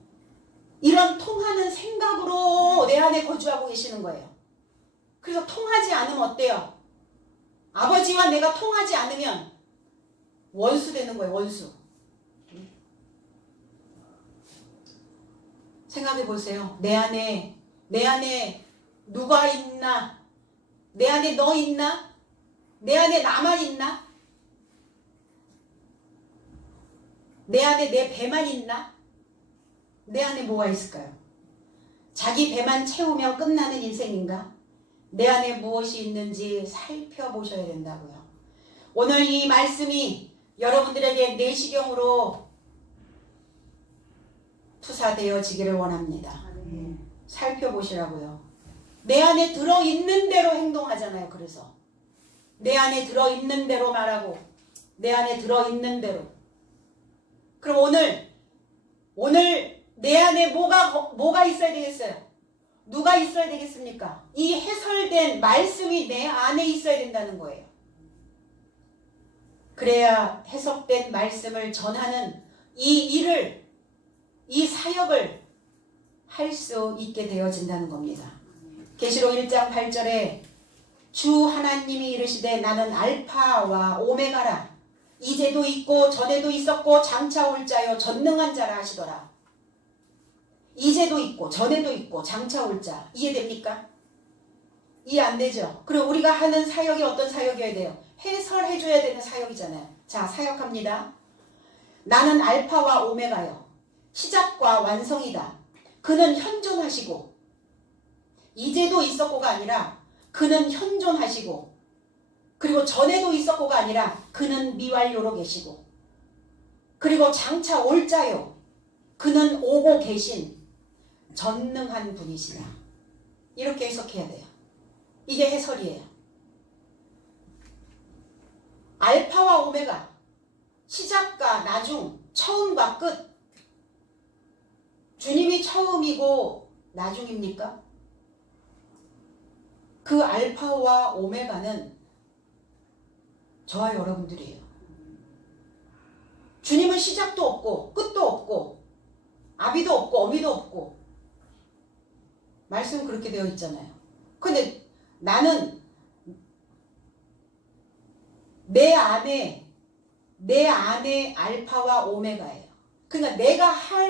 이런 통하는 생각으로 내 안에 거주하고 계시는 거예요. 그래서 통하지 않으면 어때요? 아버지와 내가 통하지 않으면 원수 되는 거예요. 원수. 생각해 보세요. 내 안에 누가 있나? 내 안에 너 있나? 내 안에 나만 있나? 내 안에 내 배만 있나? 내 안에 뭐가 있을까요? 자기 배만 채우며 끝나는 인생인가? 내 안에 무엇이 있는지 살펴보셔야 된다고요. 오늘 이 말씀이 여러분들에게 내시경으로 투사되어지기를 원합니다. 살펴보시라고요. 내 안에 들어있는 대로 행동하잖아요. 그래서 내 안에 들어있는 대로 말하고 내 안에 들어있는 대로. 그럼 오늘 내 안에 뭐가 있어야 되겠어요? 누가 있어야 되겠습니까? 이 해설된 말씀이 내 안에 있어야 된다는 거예요. 그래야 해석된 말씀을 전하는 이 일을, 이 사역을 할 수 있게 되어진다는 겁니다. 계시록 1장 8절에 주 하나님이 이르시되 나는 알파와 오메가라. 이제도 있고 전에도 있었고 장차 올 자요 전능한 자라 하시더라. 이제도 있고 전에도 있고 장차 올 자. 이해됩니까? 이해 안 되죠? 그리고 우리가 하는 사역이 어떤 사역이어야 돼요? 해설해줘야 되는 사역이잖아요. 자, 사역합니다. 나는 알파와 오메가요. 시작과 완성이다. 그는 현존하시고, 이제도 있었고가 아니라 그는 현존하시고, 그리고 전에도 있었고가 아니라 그는 미완료로 계시고, 그리고 장차 올 자요. 그는 오고 계신 전능한 분이시다. 이렇게 해석해야 돼요. 이게 해설이에요. 알파와 오메가, 시작과 나중, 처음과 끝. 주님이 처음이고 나중입니까? 그 알파와 오메가는 저와 여러분들이에요. 주님은 시작도 없고 끝도 없고 아비도 없고 어미도 없고, 말씀은 그렇게 되어 있잖아요. 근데 나는 내 안에 알파와 오메가예요. 그러니까 내가 할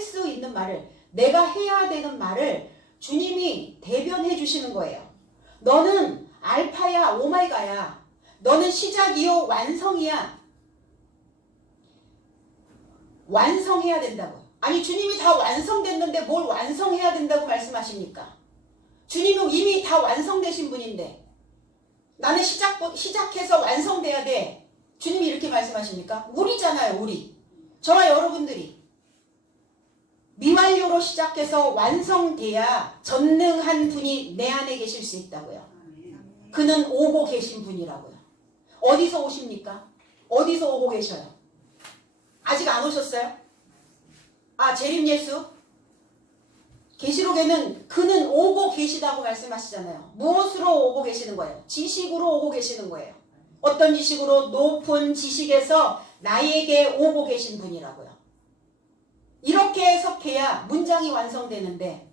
수 있는 말을, 내가 해야 되는 말을 주님이 대변해 주시는 거예요. 너는 알파야, 오메가야. 너는 시작이요, 완성이야. 완성해야 된다고요. 아니, 주님이 다 완성됐는데 뭘 완성해야 된다고 말씀하십니까? 주님은 이미 다 완성되신 분인데 나는 시작해서 완성돼야 돼. 주님이 이렇게 말씀하십니까? 우리잖아요, 우리. 저와 여러분들이. 미완료로 시작해서 완성돼야 전능한 분이 내 안에 계실 수 있다고요. 그는 오고 계신 분이라고요. 어디서 오십니까? 어디서 오고 계셔요? 아직 안 오셨어요? 재림 예수? 계시록에는 그는 오고 계시다고 말씀하시잖아요. 무엇으로 오고 계시는 거예요? 지식으로 오고 계시는 거예요. 어떤 지식으로? 높은 지식에서 나에게 오고 계신 분이라고요. 이렇게 해석해야 문장이 완성되는데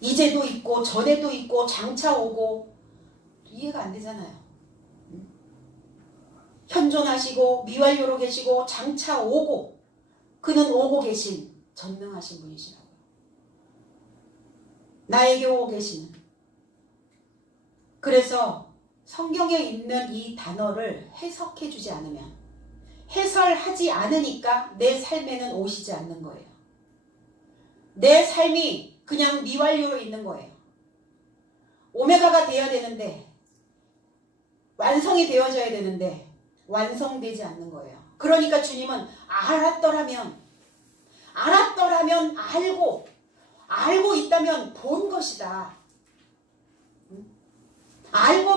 이제도 있고 전에도 있고 장차 오고 이해가 안 되잖아요. 현존하시고 미완료로 계시고 장차 오고 그는 오고 계신 전능하신 분이시라고요. 나에게 오고 계시는. 그래서 성경에 있는 이 단어를 해석해 주지 않으면 해설하지 않으니까 내 삶에는 오시지 않는 거예요. 내 삶이 그냥 미완료로 있는 거예요. 오메가가 되어야 되는데 완성이 되어져야 되는데 완성되지 않는 거예요. 그러니까 주님은 알았더라면 알고 있다면 본 것이다. 알고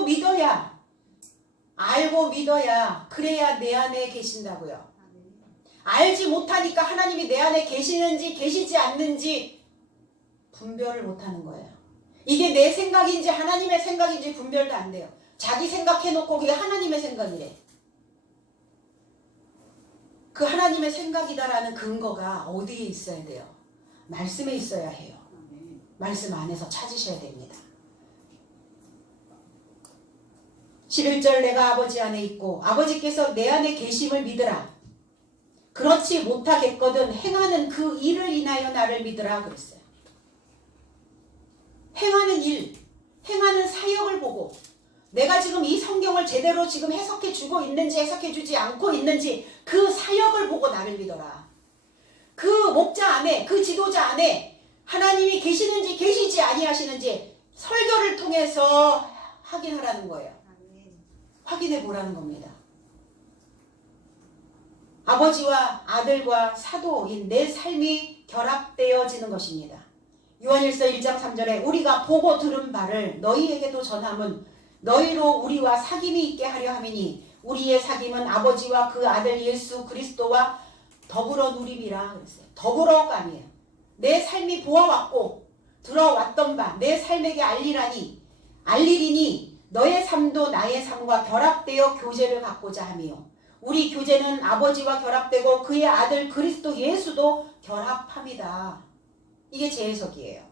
믿어야 그래야 내 안에 계신다고요. 알지 못하니까 하나님이 내 안에 계시는지 계시지 않는지 분별을 못하는 거예요. 이게 내 생각인지 하나님의 생각인지 분별도 안 돼요. 자기 생각해놓고 그게 하나님의 생각이래. 그 하나님의 생각이다라는 근거가 어디에 있어야 돼요? 말씀에 있어야 해요. 말씀 안에서 찾으셔야 됩니다. 11절 내가 아버지 안에 있고 아버지께서 내 안에 계심을 믿으라. 그렇지 못하겠거든 행하는 그 일을 인하여 나를 믿으라 그랬어요. 행하는 일, 행하는 사역을 보고 내가 지금 이 성경을 제대로 지금 해석해 주고 있는지 해석해 주지 않고 있는지 그 사역을 보고 나를 믿어라. 그 목자 안에 그 지도자 안에 하나님이 계시는지 계시지 아니하시는지 설교를 통해서 확인하라는 거예요. 확인해 보라는 겁니다. 아버지와 아들과 사도인 내 삶이 결합되어지는 것입니다. 요한일서 1장 3절에 우리가 보고 들은 바를 너희에게도 전함은 너희로 우리와 사귐이 있게 하려 함이니 우리의 사귐은 아버지와 그 아들 예수 그리스도와 더불어 누림이라 그랬어요. 더불어가 아니에요. 내 삶이 보아왔고 들어왔던 바 내 삶에게 알리리니 너의 삶도 나의 삶과 결합되어 교제를 갖고자 함이요. 우리 교제는 아버지와 결합되고 그의 아들 그리스도 예수도 결합함이다. 이게 제 해석이에요.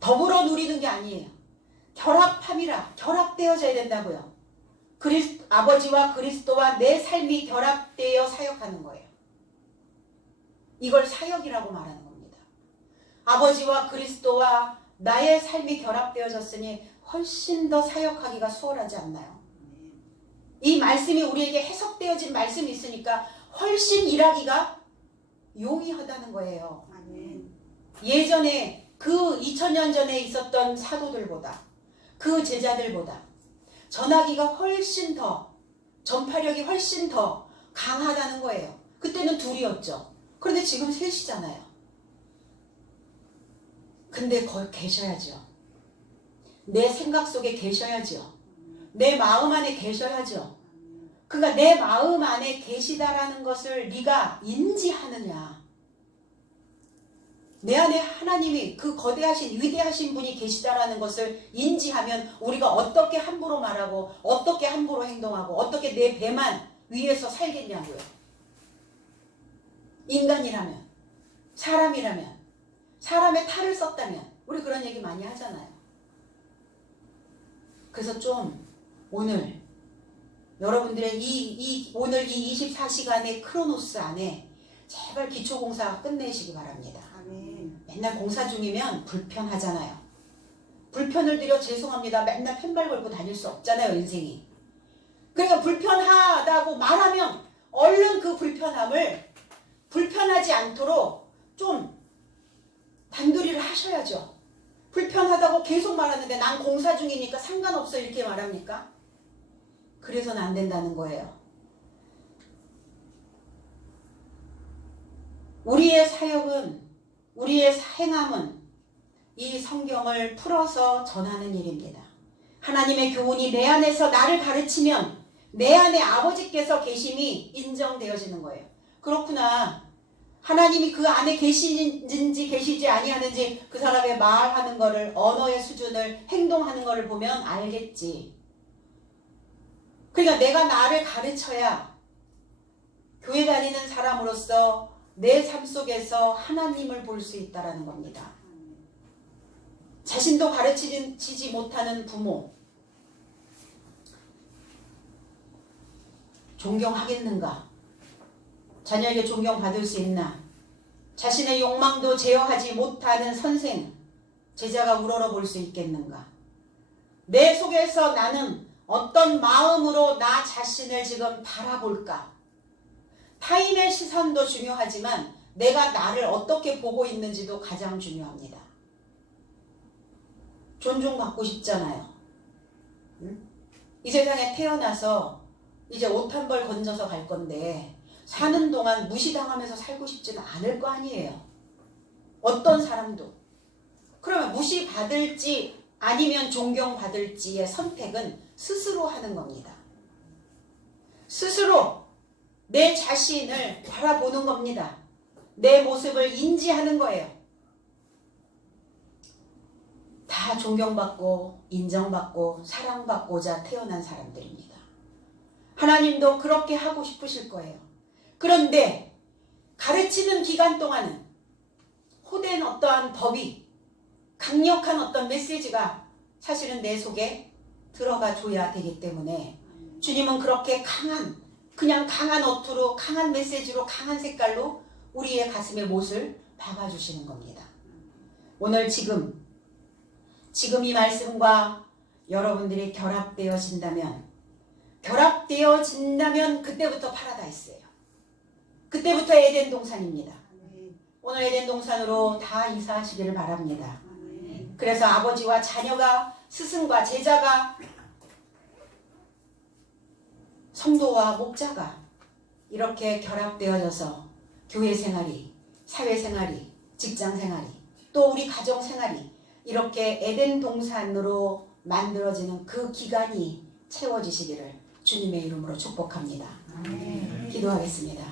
더불어 누리는 게 아니에요. 결합함이라. 결합되어져야 된다고요. 아버지와 그리스도와 내 삶이 결합되어 사역하는 거예요. 이걸 사역이라고 말하는 겁니다. 아버지와 그리스도와 나의 삶이 결합되어졌으니 훨씬 더 사역하기가 수월하지 않나요? 이 말씀이 우리에게 해석되어진 말씀이 있으니까 훨씬 일하기가 용이하다는 거예요. 예전에 그 2000년 전에 있었던 사도들보다 그 제자들보다 전하기가 훨씬 더 전파력이 훨씬 더 강하다는 거예요. 그때는 둘이었죠. 그런데 지금 셋이잖아요. 근데 거기 계셔야죠. 내 생각 속에 계셔야죠. 내 마음 안에 계셔야죠. 그러니까 내 마음 안에 계시다라는 것을 네가 인지하느냐. 내 안에 하나님이 그 거대하신 위대하신 분이 계시다라는 것을 인지하면 우리가 어떻게 함부로 말하고 어떻게 함부로 행동하고 어떻게 내 배만 위에서 살겠냐고요. 인간이라면 사람이라면 사람의 탈을 썼다면 우리 그런 얘기 많이 하잖아요. 그래서 좀 오늘 여러분들의 오늘 이 24시간의 크로노스 안에 제발 기초공사 끝내시기 바랍니다. 아멘. 맨날 공사 중이면 불편하잖아요. 불편을 드려 죄송합니다. 맨날 펜발 걸고 다닐 수 없잖아요, 인생이. 그러니까 불편하다고 말하면 얼른 그 불편함을 불편하지 않도록 좀 단도리를 하셔야죠. 불편하다고 계속 말하는데 난 공사 중이니까 상관없어 이렇게 말합니까? 그래서는 안 된다는 거예요. 우리의 사역은, 우리의 행함은 이 성경을 풀어서 전하는 일입니다. 하나님의 교훈이 내 안에서 나를 가르치면 내 안에 아버지께서 계심이 인정되어지는 거예요. 그렇구나. 하나님이 그 안에 계시는지 계시지 아니하는지 그 사람의 말하는 거를, 언어의 수준을, 행동하는 거를 보면 알겠지. 그러니까 내가 나를 가르쳐야 교회 다니는 사람으로서 내 삶 속에서 하나님을 볼 수 있다는 겁니다. 자신도 가르치지 못하는 부모, 존경하겠는가? 자녀에게 존경받을 수 있나? 자신의 욕망도 제어하지 못하는 선생, 제자가 우러러 볼 수 있겠는가? 내 속에서 나는 어떤 마음으로 나 자신을 지금 바라볼까? 타인의 시선도 중요하지만 내가 나를 어떻게 보고 있는지도 가장 중요합니다. 존중받고 싶잖아요. 응? 이 세상에 태어나서 이제 옷 한 벌 건져서 갈 건데 사는 동안 무시당하면서 살고 싶지는 않을 거 아니에요. 어떤 사람도. 그러면 무시받을지 아니면 존경받을지의 선택은 스스로 하는 겁니다. 스스로 내 자신을 바라보는 겁니다. 내 모습을 인지하는 거예요. 다 존경받고 인정받고 사랑받고자 태어난 사람들입니다. 하나님도 그렇게 하고 싶으실 거예요. 그런데 가르치는 기간 동안은 호된 어떠한 법이, 강력한 어떤 메시지가 사실은 내 속에 들어가 줘야 되기 때문에 주님은 그렇게 그냥 강한 어투로, 강한 메시지로, 강한 색깔로 우리의 가슴의 못을 박아주시는 겁니다. 오늘 지금 이 말씀과 여러분들이 결합되어진다면 그때부터 파라다이스예요. 그때부터 에덴 동산입니다. 오늘 에덴 동산으로 다 이사하시기를 바랍니다. 그래서 아버지와 자녀가, 스승과 제자가, 성도와 목자가 이렇게 결합되어져서 교회 생활이, 사회 생활이, 직장 생활이, 또 우리 가정 생활이 이렇게 에덴 동산으로 만들어지는 그 기간이 채워지시기를 주님의 이름으로 축복합니다. 기도하겠습니다.